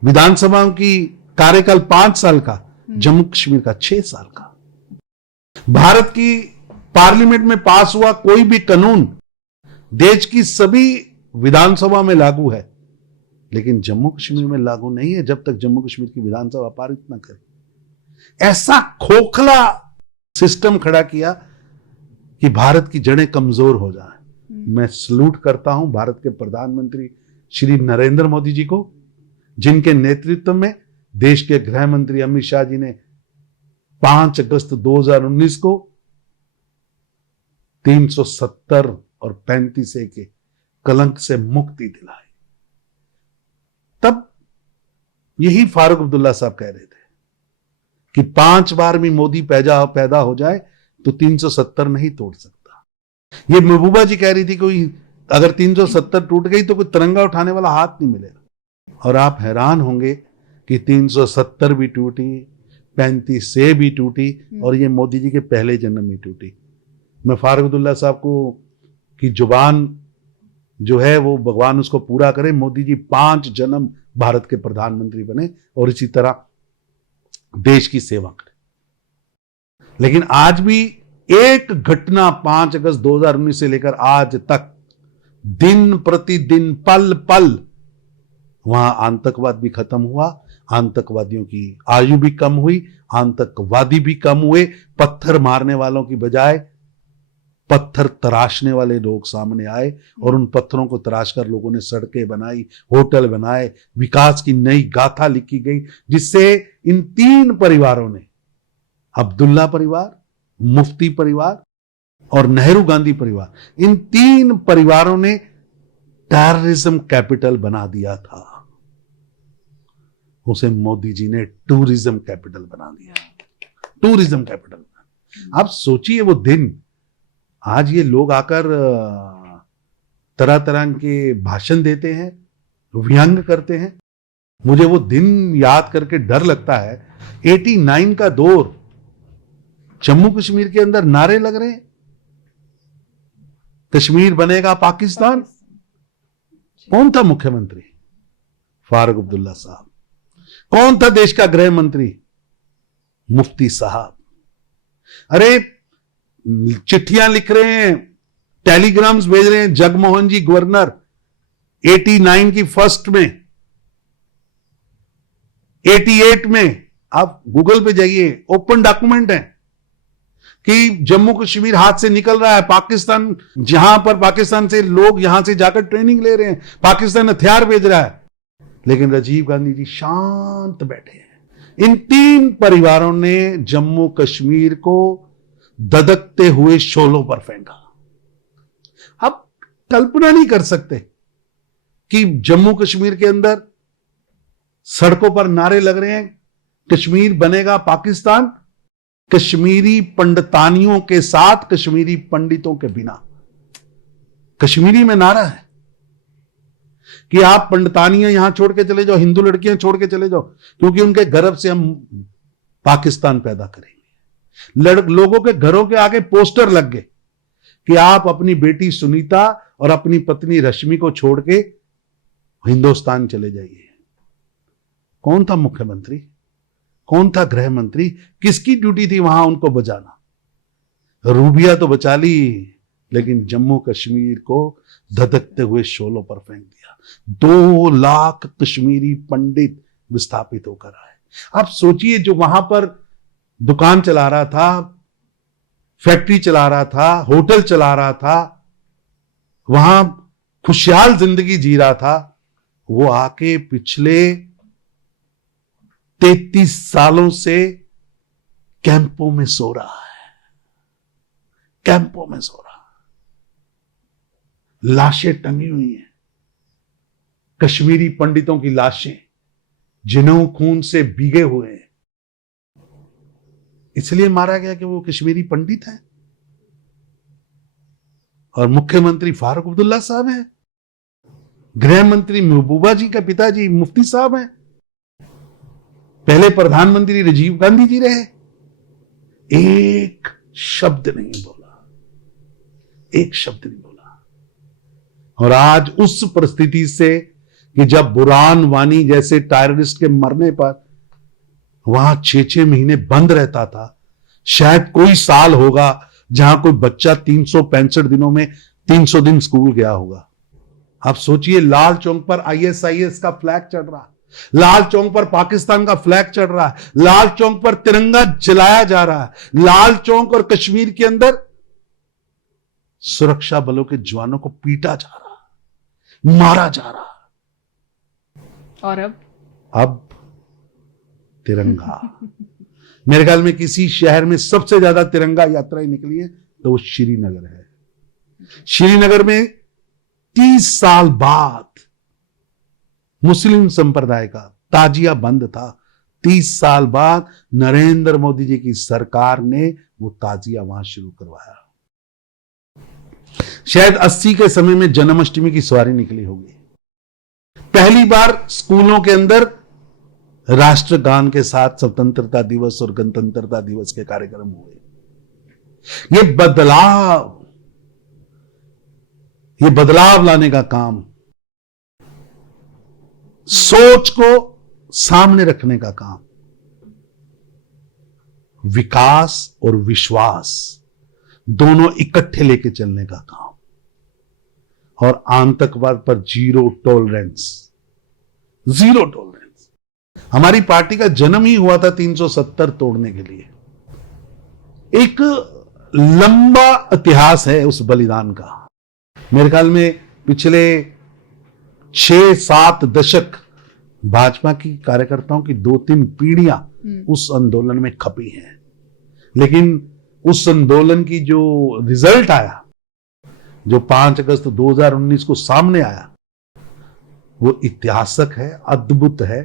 विधानसभाओं की कार्यकाल 5 साल का, जम्मू कश्मीर का 6 साल का। भारत की पार्लियामेंट में पास हुआ कोई भी कानून देश की सभी विधानसभा में लागू है, लेकिन जम्मू कश्मीर में लागू नहीं है जब तक जम्मू कश्मीर की विधानसभा पारित ना करे। ऐसा खोखला सिस्टम खड़ा किया कि भारत की जड़ें कमजोर हो जाएं। मैं सलूट करता हूं भारत के प्रधानमंत्री श्री नरेंद्र मोदी जी को, जिनके नेतृत्व में देश के गृह मंत्री अमित शाह जी ने 5 अगस्त 2019 को 370 और 35A के कलंक से मुक्ति दिलाई। तब यही फारूक अब्दुल्ला साहब कह रहे थे कि 5 बार भी मोदी पैदा हो जाए तो 370 नहीं तोड़ सकता। ये महबूबा जी कह रही थी कोई अगर 370 टूट गई तो कोई तिरंगा उठाने वाला हाथ नहीं मिलेगा। और आप हैरान होंगे कि 370 भी टूटी, 35A भी टूटी और ये मोदी जी के पहले जन्म में टूटी। मैं फारूक अब्दुल्ला साहब को की जुबान जो है वो भगवान उसको पूरा करे। मोदी जी 5 जन्म भारत के प्रधानमंत्री बने और इसी तरह देश की सेवा करें। लेकिन आज भी एक घटना 5 अगस्त 2019 से लेकर आज तक दिन प्रतिदिन पल पल वहां आतंकवाद भी खत्म हुआ, आतंकवादियों की आयु भी कम हुई, आतंकवादी भी कम हुए। पत्थर मारने वालों की बजाय पत्थर तराशने वाले लोग सामने आए और उन पत्थरों को तराश कर लोगों ने सड़कें बनाई, होटल बनाए, विकास की नई गाथा लिखी गई, जिससे इन 3 परिवारों ने, अब्दुल्ला परिवार, मुफ्ती परिवार और नेहरू गांधी परिवार, इन 3 परिवारों ने टेररिज्म कैपिटल बना दिया था। उसे मोदी जी ने टूरिज्म कैपिटल बना दिया। Tourism capital. आप सोचिए वो दिन, आज ये लोग आकर तरह तरह के भाषण देते हैं, व्यंग करते हैं। मुझे वो दिन याद करके डर लगता है। 89 का दौर, जम्मू कश्मीर के अंदर नारे लग रहे हैं, कश्मीर बनेगा पाकिस्तान। कौन था मुख्यमंत्री? फारूक अब्दुल्ला साहब। कौन था देश का गृह मंत्री? मुफ्ती साहब। अरे चिट्ठियां लिख रहे हैं, टेलीग्राम्स भेज रहे हैं जगमोहन जी गवर्नर 89 की फर्स्ट में, 88 में। आप गूगल पे जाइए, ओपन डॉक्यूमेंट है कि जम्मू कश्मीर हाथ से निकल रहा है। पाकिस्तान, जहां पर पाकिस्तान से लोग यहां से जाकर ट्रेनिंग ले रहे हैं, पाकिस्तान हथियार भेज रहा है, लेकिन राजीव गांधी जी शांत बैठे हैं। इन 3 परिवारों ने जम्मू कश्मीर को ददकते हुए शोलों पर फेंका। आप कल्पना नहीं कर सकते कि जम्मू कश्मीर के अंदर सड़कों पर नारे लग रहे हैं, कश्मीर बनेगा पाकिस्तान, कश्मीरी पंडितानियों के साथ, कश्मीरी पंडितों के बिना। कश्मीरी में नारा है कि आप पंडितानियां यहां छोड़ के चले जाओ, हिंदू लड़कियां छोड़ के चले जाओ, क्योंकि उनके गर्भ से हम पाकिस्तान पैदा करेंगे। लोगों के घरों के आगे पोस्टर लग गए कि आप अपनी बेटी सुनीता और अपनी पत्नी रश्मि को छोड़ के हिंदुस्तान चले जाइए। कौन था मुख्यमंत्री? कौन था गृह मंत्री? किसकी ड्यूटी थी वहां उनको बजाना? रूबिया तो बचा ली, लेकिन जम्मू कश्मीर को धधकते हुए शोलों पर फेंक दिया। 2 लाख कश्मीरी पंडित विस्थापित होकर आए। आप सोचिए, जो वहां पर दुकान चला रहा था, फैक्ट्री चला रहा था, होटल चला रहा था, वहां खुशहाल जिंदगी जी रहा था, वो आके पिछले 33 सालों से कैंपों में सो रहा है, कैंपों में सो रहा है। लाशें टंगी हुई हैं, कश्मीरी पंडितों की लाशें, जिन्हों खून से भीगे हुए हैं। इसलिए मारा गया कि वो कश्मीरी पंडित हैं और मुख्यमंत्री फारूक अब्दुल्ला साहब हैं, गृह मंत्री महबूबा जी का पिताजी मुफ्ती साहब हैं, पहले प्रधानमंत्री राजीव गांधी जी रहे। एक शब्द नहीं बोला, एक शब्द नहीं बोला। और आज उस परिस्थिति से कि जब बुरहान वानी जैसे टेररिस्ट के मरने पर वहां 6-6 महीने बंद रहता था, शायद कोई साल होगा जहां कोई बच्चा 365 दिनों में 300 दिन स्कूल गया होगा। आप सोचिए, लाल चौक पर ISIS का फ्लैग चढ़ रहा है, लाल चौक पर पाकिस्तान का फ्लैग चढ़ रहा है, लाल चौक पर तिरंगा जलाया जा रहा है, लाल चौक और कश्मीर के अंदर सुरक्षा बलों के जवानों को पीटा जा रहा, मारा जा रहा। और अब तिरंगा मेरे ख्याल में किसी शहर में सबसे ज्यादा तिरंगा यात्राएं निकली है तो वो श्रीनगर है। श्रीनगर में 30 साल बाद मुस्लिम संप्रदाय का ताजिया बंद था। 30 साल बाद नरेंद्र मोदी जी की सरकार ने वो ताजिया वहां शुरू करवाया। शायद 80 के समय में जन्माष्टमी की सवारी निकली होगी। पहली बार स्कूलों के अंदर राष्ट्रगान के साथ स्वतंत्रता दिवस और गणतंत्रता दिवस के कार्यक्रम हुए। ये बदलाव लाने का काम, सोच को सामने रखने का काम, विकास और विश्वास दोनों इकट्ठे लेके चलने का काम, और आतंकवाद पर जीरो टॉलरेंस। Zero tolerance. हमारी पार्टी का जन्म ही हुआ था 370 तोड़ने के लिए। एक लंबा इतिहास है उस बलिदान का। मेरे ख्याल में पिछले 6-7 दशक भाजपा की कार्यकर्ताओं की 2-3 पीढ़ियां उस आंदोलन में खपी हैं। लेकिन उस आंदोलन की जो रिजल्ट आया, जो 5 अगस्त 2019 को सामने आया, वो ऐतिहासिक है, अद्भुत है,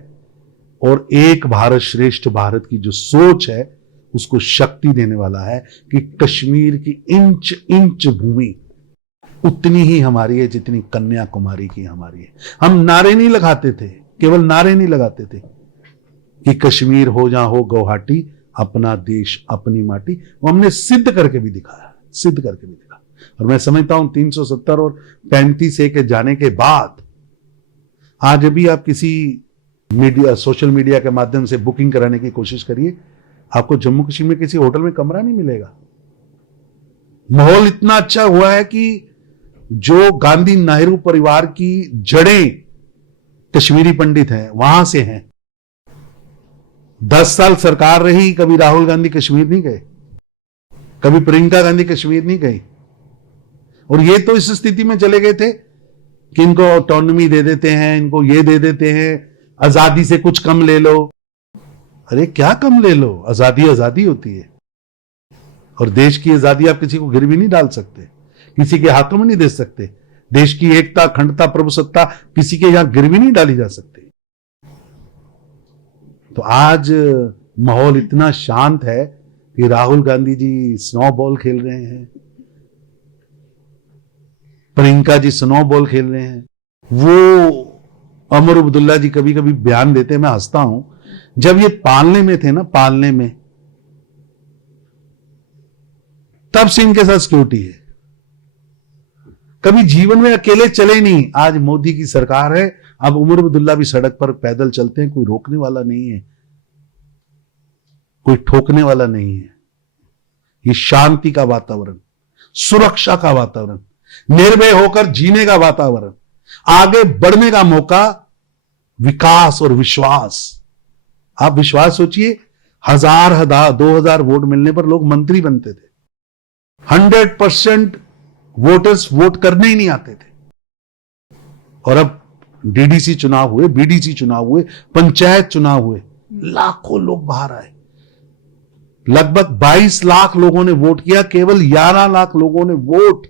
और एक भारत श्रेष्ठ भारत की जो सोच है उसको शक्ति देने वाला है कि कश्मीर की इंच इंच भूमि उतनी ही हमारी है जितनी कन्याकुमारी की हमारी है। हम नारे नहीं लगाते थे, केवल नारे नहीं लगाते थे कि कश्मीर हो जहां हो गुवाहाटी, अपना देश अपनी माटी। वो हमने सिद्ध करके भी दिखाया, सिद्ध करके भी दिखाया। और मैं समझता हूं 370 और 35A के जाने के बाद आज भी आप किसी मीडिया, सोशल मीडिया के माध्यम से बुकिंग कराने की कोशिश करिए, आपको जम्मू कश्मीर में किसी होटल में कमरा नहीं मिलेगा। माहौल इतना अच्छा हुआ है कि जो गांधी नेहरू परिवार की जड़ें कश्मीरी पंडित हैं, वहां से हैं। 10 साल सरकार रही, कभी राहुल गांधी कश्मीर नहीं गए, कभी प्रियंका गांधी कश्मीर नहीं गई। और ये तो इस स्थिति में चले गए थे कि इनको ऑटोनॉमी दे देते हैं, इनको ये दे देते हैं, आजादी से कुछ कम ले लो। अरे क्या कम ले लो? आजादी आजादी होती है, और देश की आजादी आप किसी को गिरवी नहीं डाल सकते, किसी के हाथों में नहीं दे सकते। देश की एकता, अखंडता, प्रभुसत्ता किसी के यहां गिरवी नहीं डाली जा सकती। तो आज माहौल इतना शांत है कि राहुल गांधी जी स्नोबॉल खेल रहे हैं, प्रियंका जी स्नोबॉल खेल रहे हैं। वो उमर अब्दुल्ला जी कभी कभी बयान देते हैं, मैं हंसता हूं। जब ये पालने में थे ना, पालने में, तब से इनके साथ सिक्योरिटी है। कभी जीवन में अकेले चले नहीं। आज मोदी की सरकार है, अब उमर अब्दुल्ला भी सड़क पर पैदल चलते हैं, कोई रोकने वाला नहीं है, कोई ठोकने वाला नहीं है। ये शांति का वातावरण, सुरक्षा का वातावरण, निर्भय होकर जीने का वातावरण, आगे बढ़ने का मौका, विकास और विश्वास। आप विश्वास सोचिए, 2000 वोट मिलने पर लोग मंत्री बनते थे। 100% वोटर्स वोट करने ही नहीं आते थे। और अब डीडीसी चुनाव हुए, बीडीसी चुनाव हुए, पंचायत चुनाव हुए, लाखों लोग बाहर आए। लगभग 22 लाख लोगों ने वोट किया, केवल 11 लाख लोगों ने वोट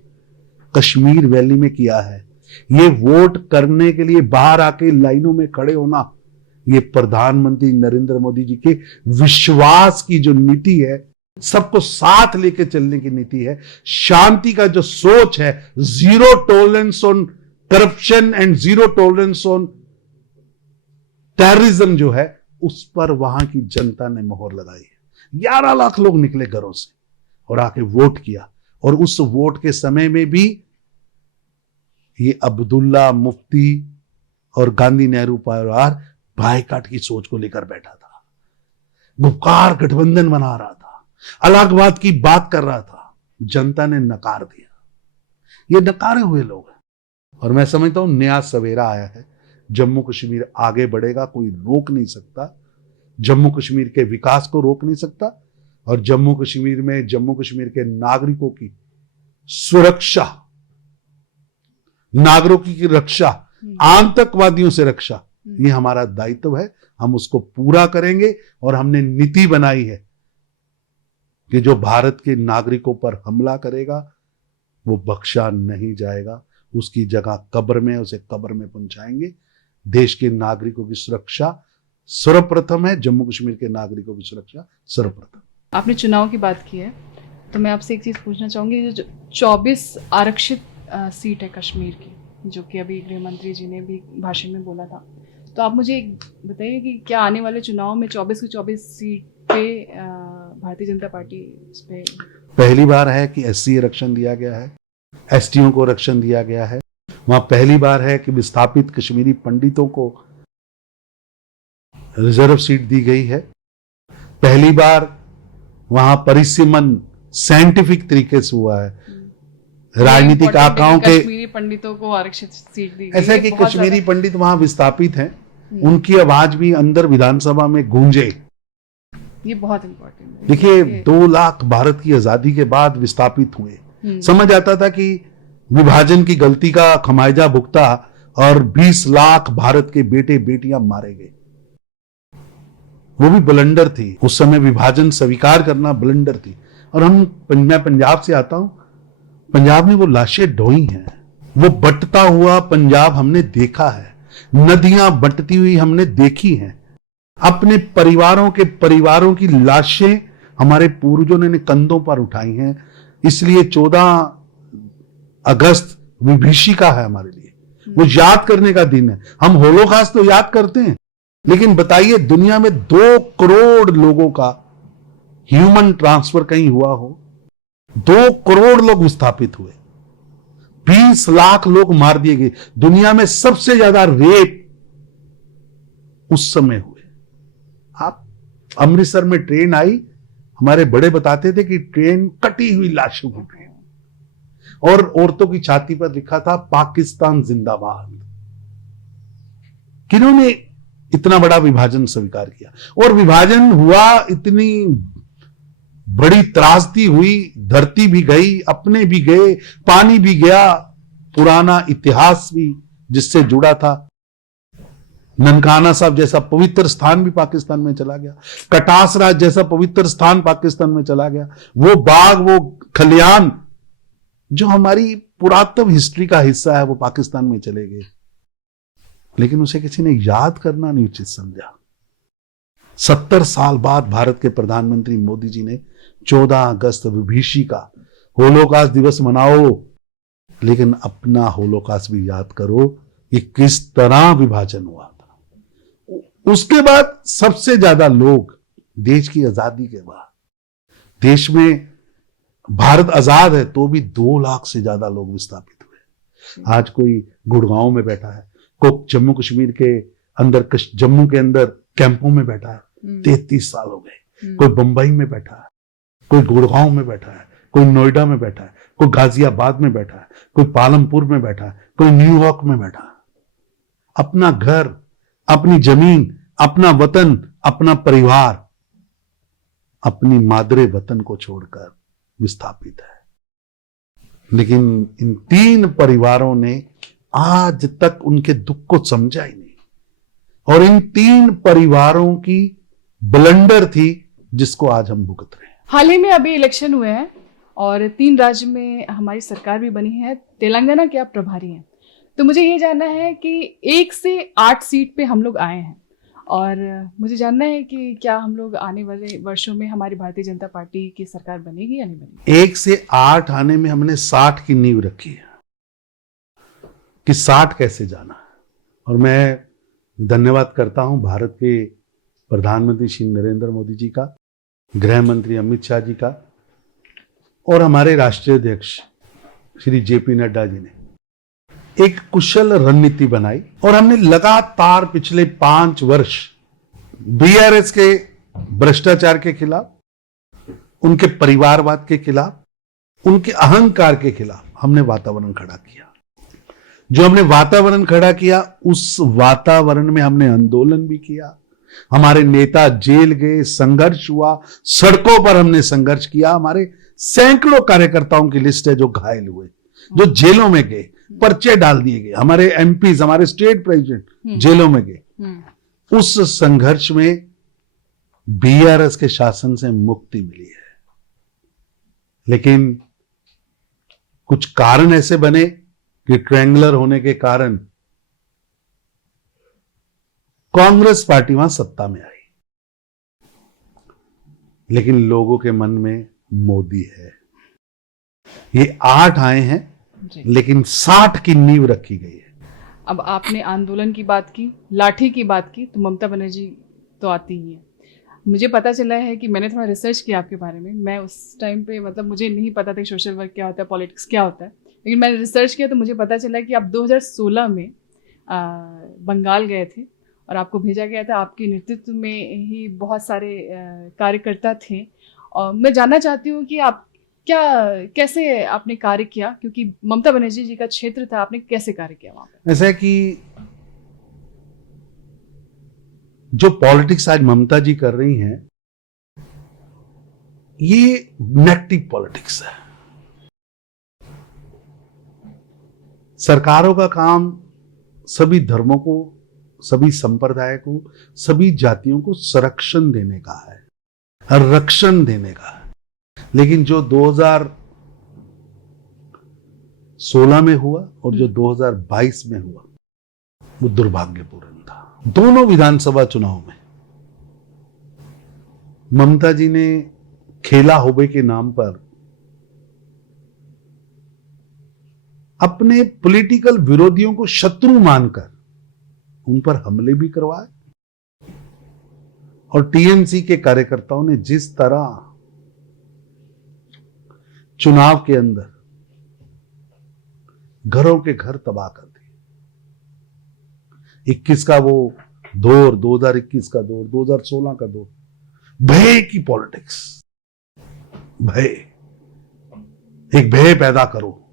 कश्मीर वैली में किया है। ये वोट करने के लिए बाहर आके लाइनों में खड़े होना, ये प्रधानमंत्री नरेंद्र मोदी जी के विश्वास की जो नीति है, सबको साथ लेके चलने की नीति है, शांति का जो सोच है, zero tolerance on corruption and zero tolerance on terrorism जो है, उस पर वहां की जनता ने मोहर लगाई है। 11 लाख लोग निकले घरों से और आके वोट किया। और उस वोट के समय में भी ये अब्दुल्ला मुफ्ती और गांधी नेहरू परिवार बायकाट की सोच को लेकर बैठा था, गुपकार गठबंधन बना रहा था, अलगाववाद की बात कर रहा था। जनता ने नकार दिया। ये नकारे हुए लोग हैं। और मैं समझता हूं नया सवेरा आया है। जम्मू कश्मीर आगे बढ़ेगा, कोई रोक नहीं सकता। जम्मू कश्मीर के विकास को रोक नहीं सकता। और जम्मू कश्मीर के नागरिकों की सुरक्षा, नागरिकों की रक्षा, आतंकवादियों से रक्षा, ये हमारा दायित्व है। हम उसको पूरा करेंगे। और हमने नीति बनाई है कि जो भारत के नागरिकों पर हमला करेगा वो बख्शा नहीं जाएगा। उसकी जगह कब्र में, उसे कब्र में पहुंचाएंगे। देश के नागरिकों की सुरक्षा सर्वप्रथम है। जम्मू कश्मीर के नागरिकों की सुरक्षा सर्वप्रथम। आपने चुनाव की बात की है, तो मैं आपसे एक चीज़ पूछना चाहूँगी। जो 24 आरक्षित सीट है कश्मीर की, जो कि अभी गृह मंत्री जी ने भी भाषण में बोला था, तो आप मुझे बताइए कि क्या आने वाले चुनाव में 24 की 24 सीट पे भारतीय जनता पार्टी इस पे पहली बार है कि SC आरक्षण दिया गया है, STO को आरक्षण दिया गया है। वहां पहली बार है कि विस्थापित कश्मीरी पंडितों को रिजर्व सीट दी गई है। पहली बार वहां परिसीमन साइंटिफिक तरीके से हुआ है। राजनीतिक आकाओं के कश्मीरी पंडितों को आरक्षित सीट दी गई। ऐसा है कि कश्मीरी पंडित वहां विस्थापित हैं, उनकी आवाज भी अंदर विधानसभा में गूंजे। ये बहुत इंपॉर्टेंट है। देखिए, 2 लाख भारत की आजादी के बाद विस्थापित हुए। समझ आता था कि विभाजन की गलती का खमियाजा भुगता और 20 लाख भारत के बेटे बेटियां मारे गए। वो भी ब्लंडर थी। उस समय विभाजन स्वीकार करना ब्लंडर थी। और मैं पंजाब से आता हूं। पंजाब में वो लाशें ढोई हैं। वो बंटता हुआ पंजाब हमने देखा है। नदियां बंटती हुई हमने देखी हैं। अपने परिवारों की लाशें हमारे पूर्वजों ने कंधों पर उठाई हैं। इसलिए 14 अगस्त विभीषिका है हमारे लिए। वो याद करने का दिन है। हम होलोकॉस्ट तो याद करते हैं, लेकिन बताइए दुनिया में 2 करोड़ लोगों का ह्यूमन ट्रांसफर कहीं हुआ हो? 2 करोड़ लोग विस्थापित हुए, 20 लाख लोग मार दिए गए। दुनिया में सबसे ज्यादा रेप उस समय हुए। आप अमृतसर में ट्रेन आई, हमारे बड़े बताते थे कि ट्रेन कटी हुई लाशों की ट्रेन, और औरतों की छाती पर लिखा था पाकिस्तान जिंदाबाद। किन्होंने इतना बड़ा विभाजन स्वीकार किया? और विभाजन हुआ, इतनी बड़ी त्रासदी हुई, धरती भी गई, अपने भी गए, पानी भी गया, पुराना इतिहास भी जिससे जुड़ा था। ननकाना साहब जैसा पवित्र स्थान भी पाकिस्तान में चला गया। कटास राज जैसा पवित्र स्थान पाकिस्तान में चला गया। वो बाग, वो खलियान जो हमारी पुरातन हिस्ट्री का हिस्सा है, वो पाकिस्तान में चले गए। लेकिन उसे किसी ने याद करना नहीं उचित समझा। 70 साल बाद भारत के प्रधानमंत्री मोदी जी ने 14 अगस्त विभीषिका होलोकॉस्ट दिवस मनाओ, लेकिन अपना होलोकॉस्ट भी याद करो कि किस तरह विभाजन हुआ था। उसके बाद सबसे ज्यादा लोग, देश की आजादी के बाद, देश में भारत आजाद है तो भी 2 लाख से ज्यादा लोग विस्थापित हुए। आज कोई गुड़गांव में बैठा है, कोई जम्मू कश्मीर के अंदर, जम्मू के अंदर कैंपों में बैठा है, 33 साल हो गए। कोई बंबई में बैठा है, कोई गुड़गांव में बैठा है, कोई नोएडा में बैठा है, कोई गाजियाबाद में बैठा है, कोई पालमपुर में बैठा है, कोई न्यूयॉर्क में बैठा है। अपना घर, अपनी जमीन, अपना वतन, अपना परिवार, अपनी मादरे वतन को छोड़कर विस्थापित है। लेकिन इन 3 परिवारों ने आज तक उनके दुख को समझा ही नहीं, और इन 3 परिवारों की ब्लंडर थी जिसको आज हम भुगत रहे हैं। हाल ही में अभी इलेक्शन हुए हैं और 3 राज्य में हमारी सरकार भी बनी है। तेलंगाना के आप प्रभारी हैं, तो मुझे ये जानना है कि 1 से 8 सीट पे हम लोग आए हैं, और मुझे जानना है कि क्या हम लोग आने वाले वर्षों में हमारी भारतीय जनता पार्टी की सरकार बनेगी या नहीं बनेगी। 1 से 8 आने में हमने 60 की नींव रखी है कि 60 कैसे जाना है। और मैं धन्यवाद करता हूं भारत के प्रधानमंत्री श्री नरेंद्र मोदी जी का, गृह मंत्री अमित शाह जी का, और हमारे राष्ट्रीय अध्यक्ष श्री जेपी नड्डा जी ने एक कुशल रणनीति बनाई, और हमने लगातार पिछले 5 वर्ष बीआरएस के भ्रष्टाचार के खिलाफ, उनके परिवारवाद के खिलाफ, उनके अहंकार के खिलाफ हमने वातावरण खड़ा किया। जो हमने वातावरण खड़ा किया, उस वातावरण में हमने आंदोलन भी किया, हमारे नेता जेल गए, संघर्ष हुआ, सड़कों पर हमने संघर्ष किया। हमारे सैकड़ों कार्यकर्ताओं की लिस्ट है जो घायल हुए, जो जेलों में गए, पर्चे डाल दिए गए, हमारे एमपीज, हमारे स्टेट प्रेसिडेंट जेलों में गए। उस संघर्ष में बीआरएस के शासन से मुक्ति मिली है। लेकिन कुछ कारण ऐसे बने कि ट्रायंगुलर होने के कारण कांग्रेस पार्टी वहां सत्ता में आई, लेकिन लोगों के मन में मोदी है। ये 8 आए हैं, लेकिन 60 की नींव रखी गई है। अब आपने आंदोलन की बात की, लाठी की बात की, तो ममता बनर्जी तो आती ही है। मुझे पता चला है कि मैंने थोड़ा रिसर्च किया आपके बारे में। मैं उस टाइम पे मतलब मुझे नहीं पता था सोशल वर्क क्या होता है, पॉलिटिक्स क्या होता है, लेकिन मैंने रिसर्च किया तो मुझे पता चला कि आप 2016 में बंगाल गए थे और आपको भेजा गया था। आपके नेतृत्व में ही बहुत सारे कार्यकर्ता थे, और मैं जानना चाहती हूँ कि आप कैसे आपने कार्य किया, क्योंकि ममता बनर्जी जी का क्षेत्र था, आपने कैसे कार्य किया वहां पे? ऐसा है कि जो पॉलिटिक्स आज ममता जी कर रही हैं, ये नेगेटिव पॉलिटिक्स है। सरकारों का काम सभी धर्मों को, सभी संप्रदाय को, सभी जातियों को संरक्षण देने का है, रक्षण देने का है। लेकिन जो 2016 में हुआ और जो 2022 में हुआ, वो दुर्भाग्यपूर्ण था। दोनों विधानसभा चुनाव में ममता जी ने खेला होबे के नाम पर अपने पॉलिटिकल विरोधियों को शत्रु मानकर उन पर हमले भी करवाए, और टीएमसी के कार्यकर्ताओं ने जिस तरह चुनाव के अंदर घरों के घर तबाह कर दिए। 21 का वो दौर, 2021 का दौर, 2016 का दौर, भय की पॉलिटिक्स, भय, एक भय पैदा करो।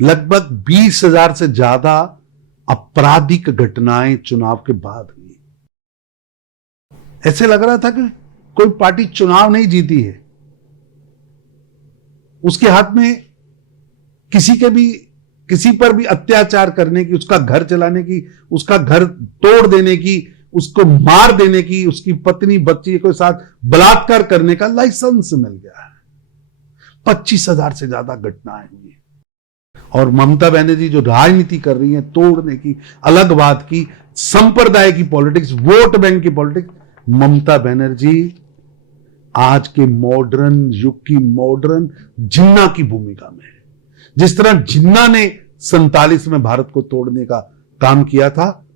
लगभग 20,000 से ज्यादा आपराधिक घटनाएं चुनाव के बाद हुई। ऐसे लग रहा था कि कोई पार्टी चुनाव नहीं जीती है, उसके हाथ में किसी पर भी अत्याचार करने की, उसका घर चलाने की, उसका घर तोड़ देने की, उसको मार देने की, उसकी पत्नी बच्ची के साथ बलात्कार करने का लाइसेंस मिल गया है। 25,000 से ज्यादा घटनाएं हुई। और ममता बनर्जी जो राजनीति कर रही है तोड़ने की, अलगवाद की, संप्रदाय की पॉलिटिक्स, वोट बैंक की पॉलिटिक्स, ममता बनर्जी आज के मॉडर्न युग की मॉडर्न जिन्ना की भूमिका में है। जिस तरह जिन्ना ने 47 में भारत को तोड़ने का काम किया था,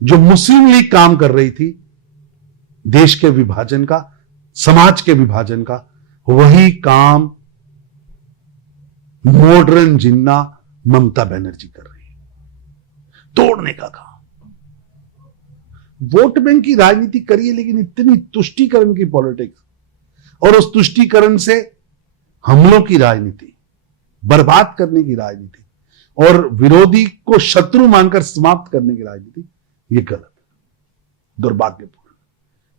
जो मुस्लिम लीग काम कर रही थी देश के विभाजन का, समाज के विभाजन का, वही काम मॉडर्न जिन्ना ममता बनर्जी कर रही है, तोड़ने का काम। वोट बैंक की राजनीति करिए, लेकिन इतनी तुष्टीकरण की पॉलिटिक्स, और उस तुष्टीकरण से हमलों की राजनीति, बर्बाद करने की राजनीति और विरोधी को शत्रु मानकर समाप्त करने की राजनीति, ये गलत, दुर्भाग्यपूर्ण।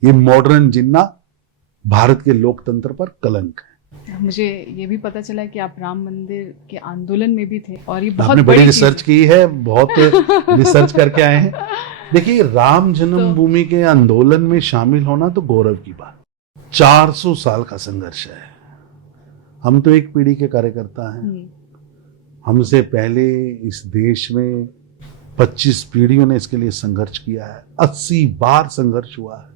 ये मॉडर्न जिन्ना भारत के लोकतंत्र पर कलंक है। मुझे ये भी पता चला कि आप राम मंदिर के आंदोलन में भी थे और ये बहुत आपने बड़ी रिसर्च चीज़ की है, बहुत रिसर्च करके आए हैं। देखिए, राम जन्मभूमि के आंदोलन में शामिल होना तो गौरव की बात। 400 साल का संघर्ष है। हम तो एक पीढ़ी के कार्यकर्ता हैं। हमसे पहले इस देश में 25 पीढ़ियों ने इसके लिए संघर्ष किया है। 80 बार संघर्ष हुआ है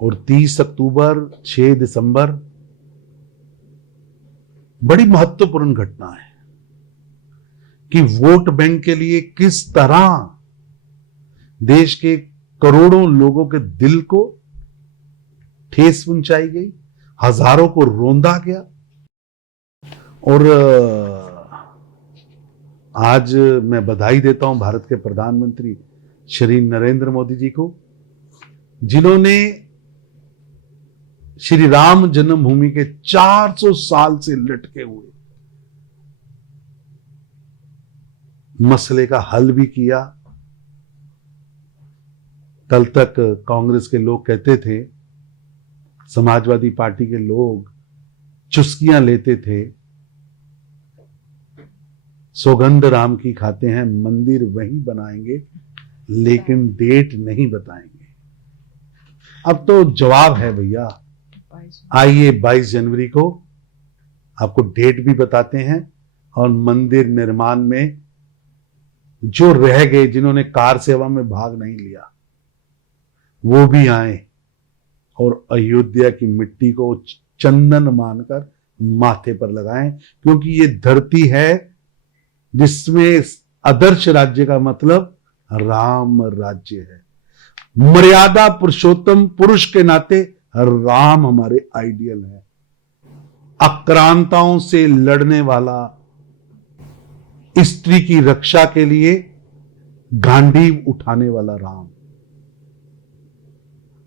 और 30 अक्टूबर 6 दिसंबर बड़ी महत्वपूर्ण घटना है कि वोट बैंक के लिए किस तरह देश के करोड़ों लोगों के दिल को ठेस पहुंचाई गई, हजारों को रौंदा गया। और आज मैं बधाई देता हूं भारत के प्रधानमंत्री श्री नरेंद्र मोदी जी को, जिन्होंने श्री राम जन्मभूमि के 400 साल से लटके हुए मसले का हल भी किया। कल तक कांग्रेस के लोग कहते थे, समाजवादी पार्टी के लोग चुस्कियां लेते थे, सौगंध राम की खाते हैं, मंदिर वहीं बनाएंगे लेकिन डेट नहीं बताएंगे। अब तो जवाब है भैया, आइए 22 जनवरी को आपको डेट भी बताते हैं और मंदिर निर्माण में जो रह गए, जिन्होंने कार सेवा में भाग नहीं लिया, वो भी आए और अयोध्या की मिट्टी को चंदन मानकर माथे पर लगाएं, क्योंकि ये धरती है जिसमें आदर्श राज्य का मतलब राम राज्य है। मर्यादा पुरुषोत्तम पुरुष के नाते राम हमारे आइडियल है। आक्रांताओं से लड़ने वाला, स्त्री की रक्षा के लिए गांडीव उठाने वाला राम,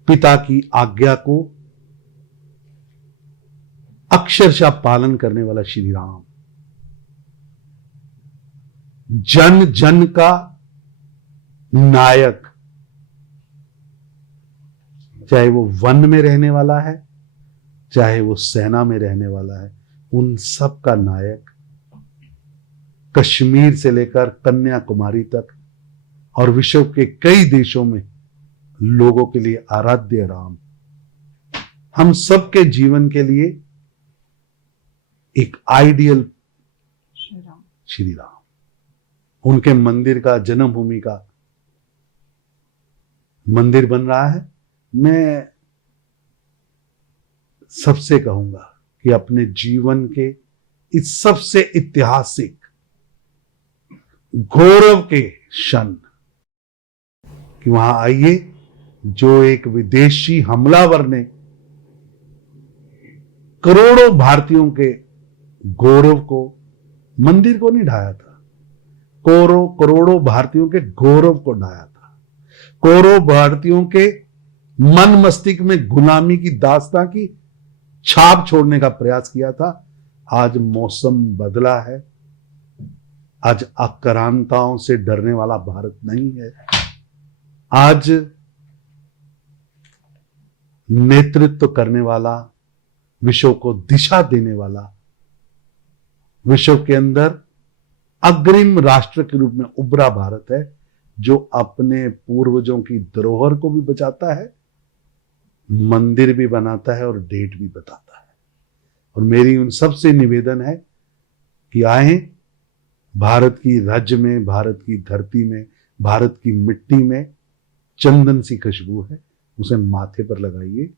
पिता की आज्ञा को अक्षरशः पालन करने वाला श्री राम, जन जन का नायक, चाहे वो वन में रहने वाला है, चाहे वो सेना में रहने वाला है, उन सब का नायक, कश्मीर से लेकर कन्याकुमारी तक और विश्व के कई देशों में लोगों के लिए आराध्य राम, हम सबके जीवन के लिए एक आइडियल श्री राम। उनके मंदिर का, जन्मभूमि का मंदिर बन रहा है। मैं सबसे कहूंगा कि अपने जीवन के इस सबसे ऐतिहासिक गौरव के क्षण कि वहां आइए, जो एक विदेशी हमलावर ने करोड़ों भारतीयों के गौरव को, मंदिर को नहीं ढाया था, करोड़ों भारतीयों के गौरव को ढाया था, करोड़ों भारतीयों के मन मस्तिष्क में गुलामी की दास्तां की छाप छोड़ने का प्रयास किया था। आज मौसम बदला है, आज आक्रांताओं से डरने वाला भारत नहीं है। आज नेतृत्व करने वाला, विश्व को दिशा देने वाला, विश्व के अंदर अग्रिम राष्ट्र के रूप में उभरा भारत है, जो अपने पूर्वजों की धरोहर को भी बचाता है, मंदिर भी बनाता है और डेट भी बताता है। और मेरी उन सबसे निवेदन है कि आए, भारत की राज्य में, भारत की धरती में, भारत की मिट्टी में चंदन सी खुशबू है, उसे माथे पर लगाइए,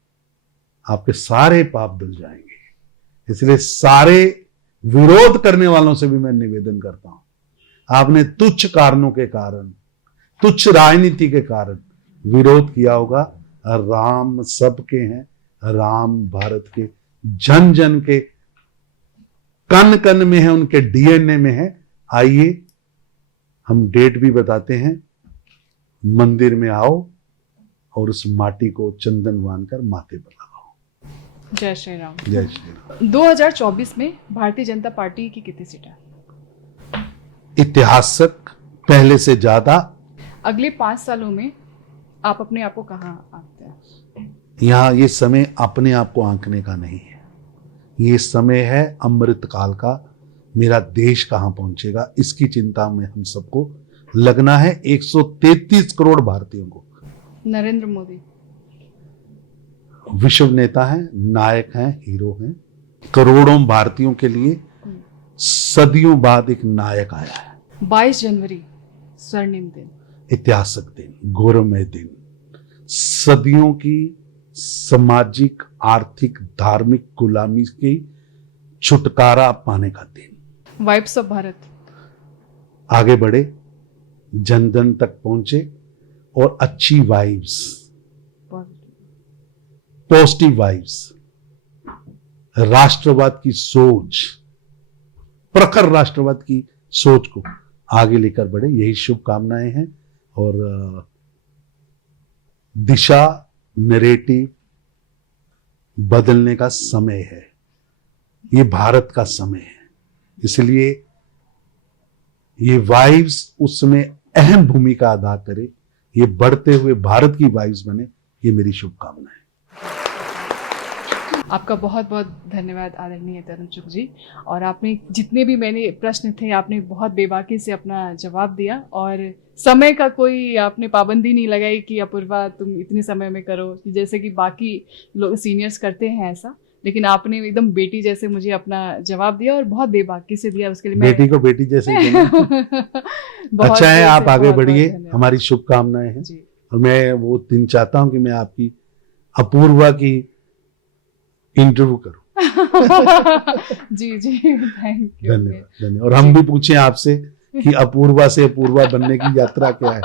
आपके सारे पाप धुल जाएंगे। इसलिए सारे विरोध करने वालों से भी मैं निवेदन करता हूं, आपने तुच्छ कारणों के कारण, तुच्छ राजनीति के कारण विरोध किया होगा, राम सबके हैं, राम भारत के जन जन के कन कन में है, उनके डीएनए में है। आइए, हम डेट भी बताते हैं, मंदिर में आओ और उस माटी को चंदन बांधकर माथे पर लगाओ। जय श्री राम। जय श्री राम। 2024 में भारतीय जनता पार्टी की कितनी सीटें? ऐतिहासिक, पहले से ज्यादा। अगले 5 सालों में आप अपने आप को कहाँ आंकते हैं? यहाँ ये समय अपने आप को आंकने का नहीं है, ये समय है अमृत काल का। मेरा देश कहाँ पहुंचेगा इसकी चिंता में हम सबको लगना है, 133 करोड़ भारतीयों को। नरेंद्र मोदी विश्व नेता हैं, नायक हैं, हीरो हैं, करोड़ों भारतीयों के लिए सदियों बाद एक नायक आया है। 22 जनवरी स्वर्णिम दिन, ऐतिहासिक दिन, गौरवमय दिन, सदियों की सामाजिक, आर्थिक, धार्मिक गुलामी की छुटकारा पाने का दिन। वाइब्स ऑफ भारत, आगे बढ़े, जन जन तक पहुंचे और अच्छी वाइब्स, पॉजिटिव वाइब्स, राष्ट्रवाद की सोच, प्रखर राष्ट्रवाद की सोच को आगे लेकर बढ़े, यही शुभकामनाएं हैं। और दिशा, नैरेटिव बदलने का समय है, ये भारत का समय है, इसलिए ये वाइब्स उसमें अहम भूमिका अदा करे, ये बढ़ते हुए भारत की वाइब्स बने, ये मेरी शुभकामना है। आपका बहुत बहुत धन्यवाद आदरणीय तरुण चुग जी। और आपने जितने भी मैंने प्रश्न थे आपने बहुत बेबाकी से अपना जवाब दिया, और समय का कोई आपने पाबंदी नहीं लगाई कि अपूर्वा तुम इतने समय में करो, जैसे कि बाकी लोग सीनियर्स करते हैं ऐसा, लेकिन आपने एकदम बेटी जैसे मुझे अपना जवाब दिया और बहुत बेबाकी से दिया, उसके लिए बेटी को बेटी जैसे ही अच्छा है, आप आगे बढ़िए, हमारी शुभकामनाएं हैं। और मैं वो दिन चाहता हूं कि मैं आपकी अपूर्वा की इंटरव्यू करूं। जी जी, थैंक यू। धन्यवाद। और हम भी पूछें आपसे कि अपूर्वा से अपूर्वा बनने की यात्रा क्या है।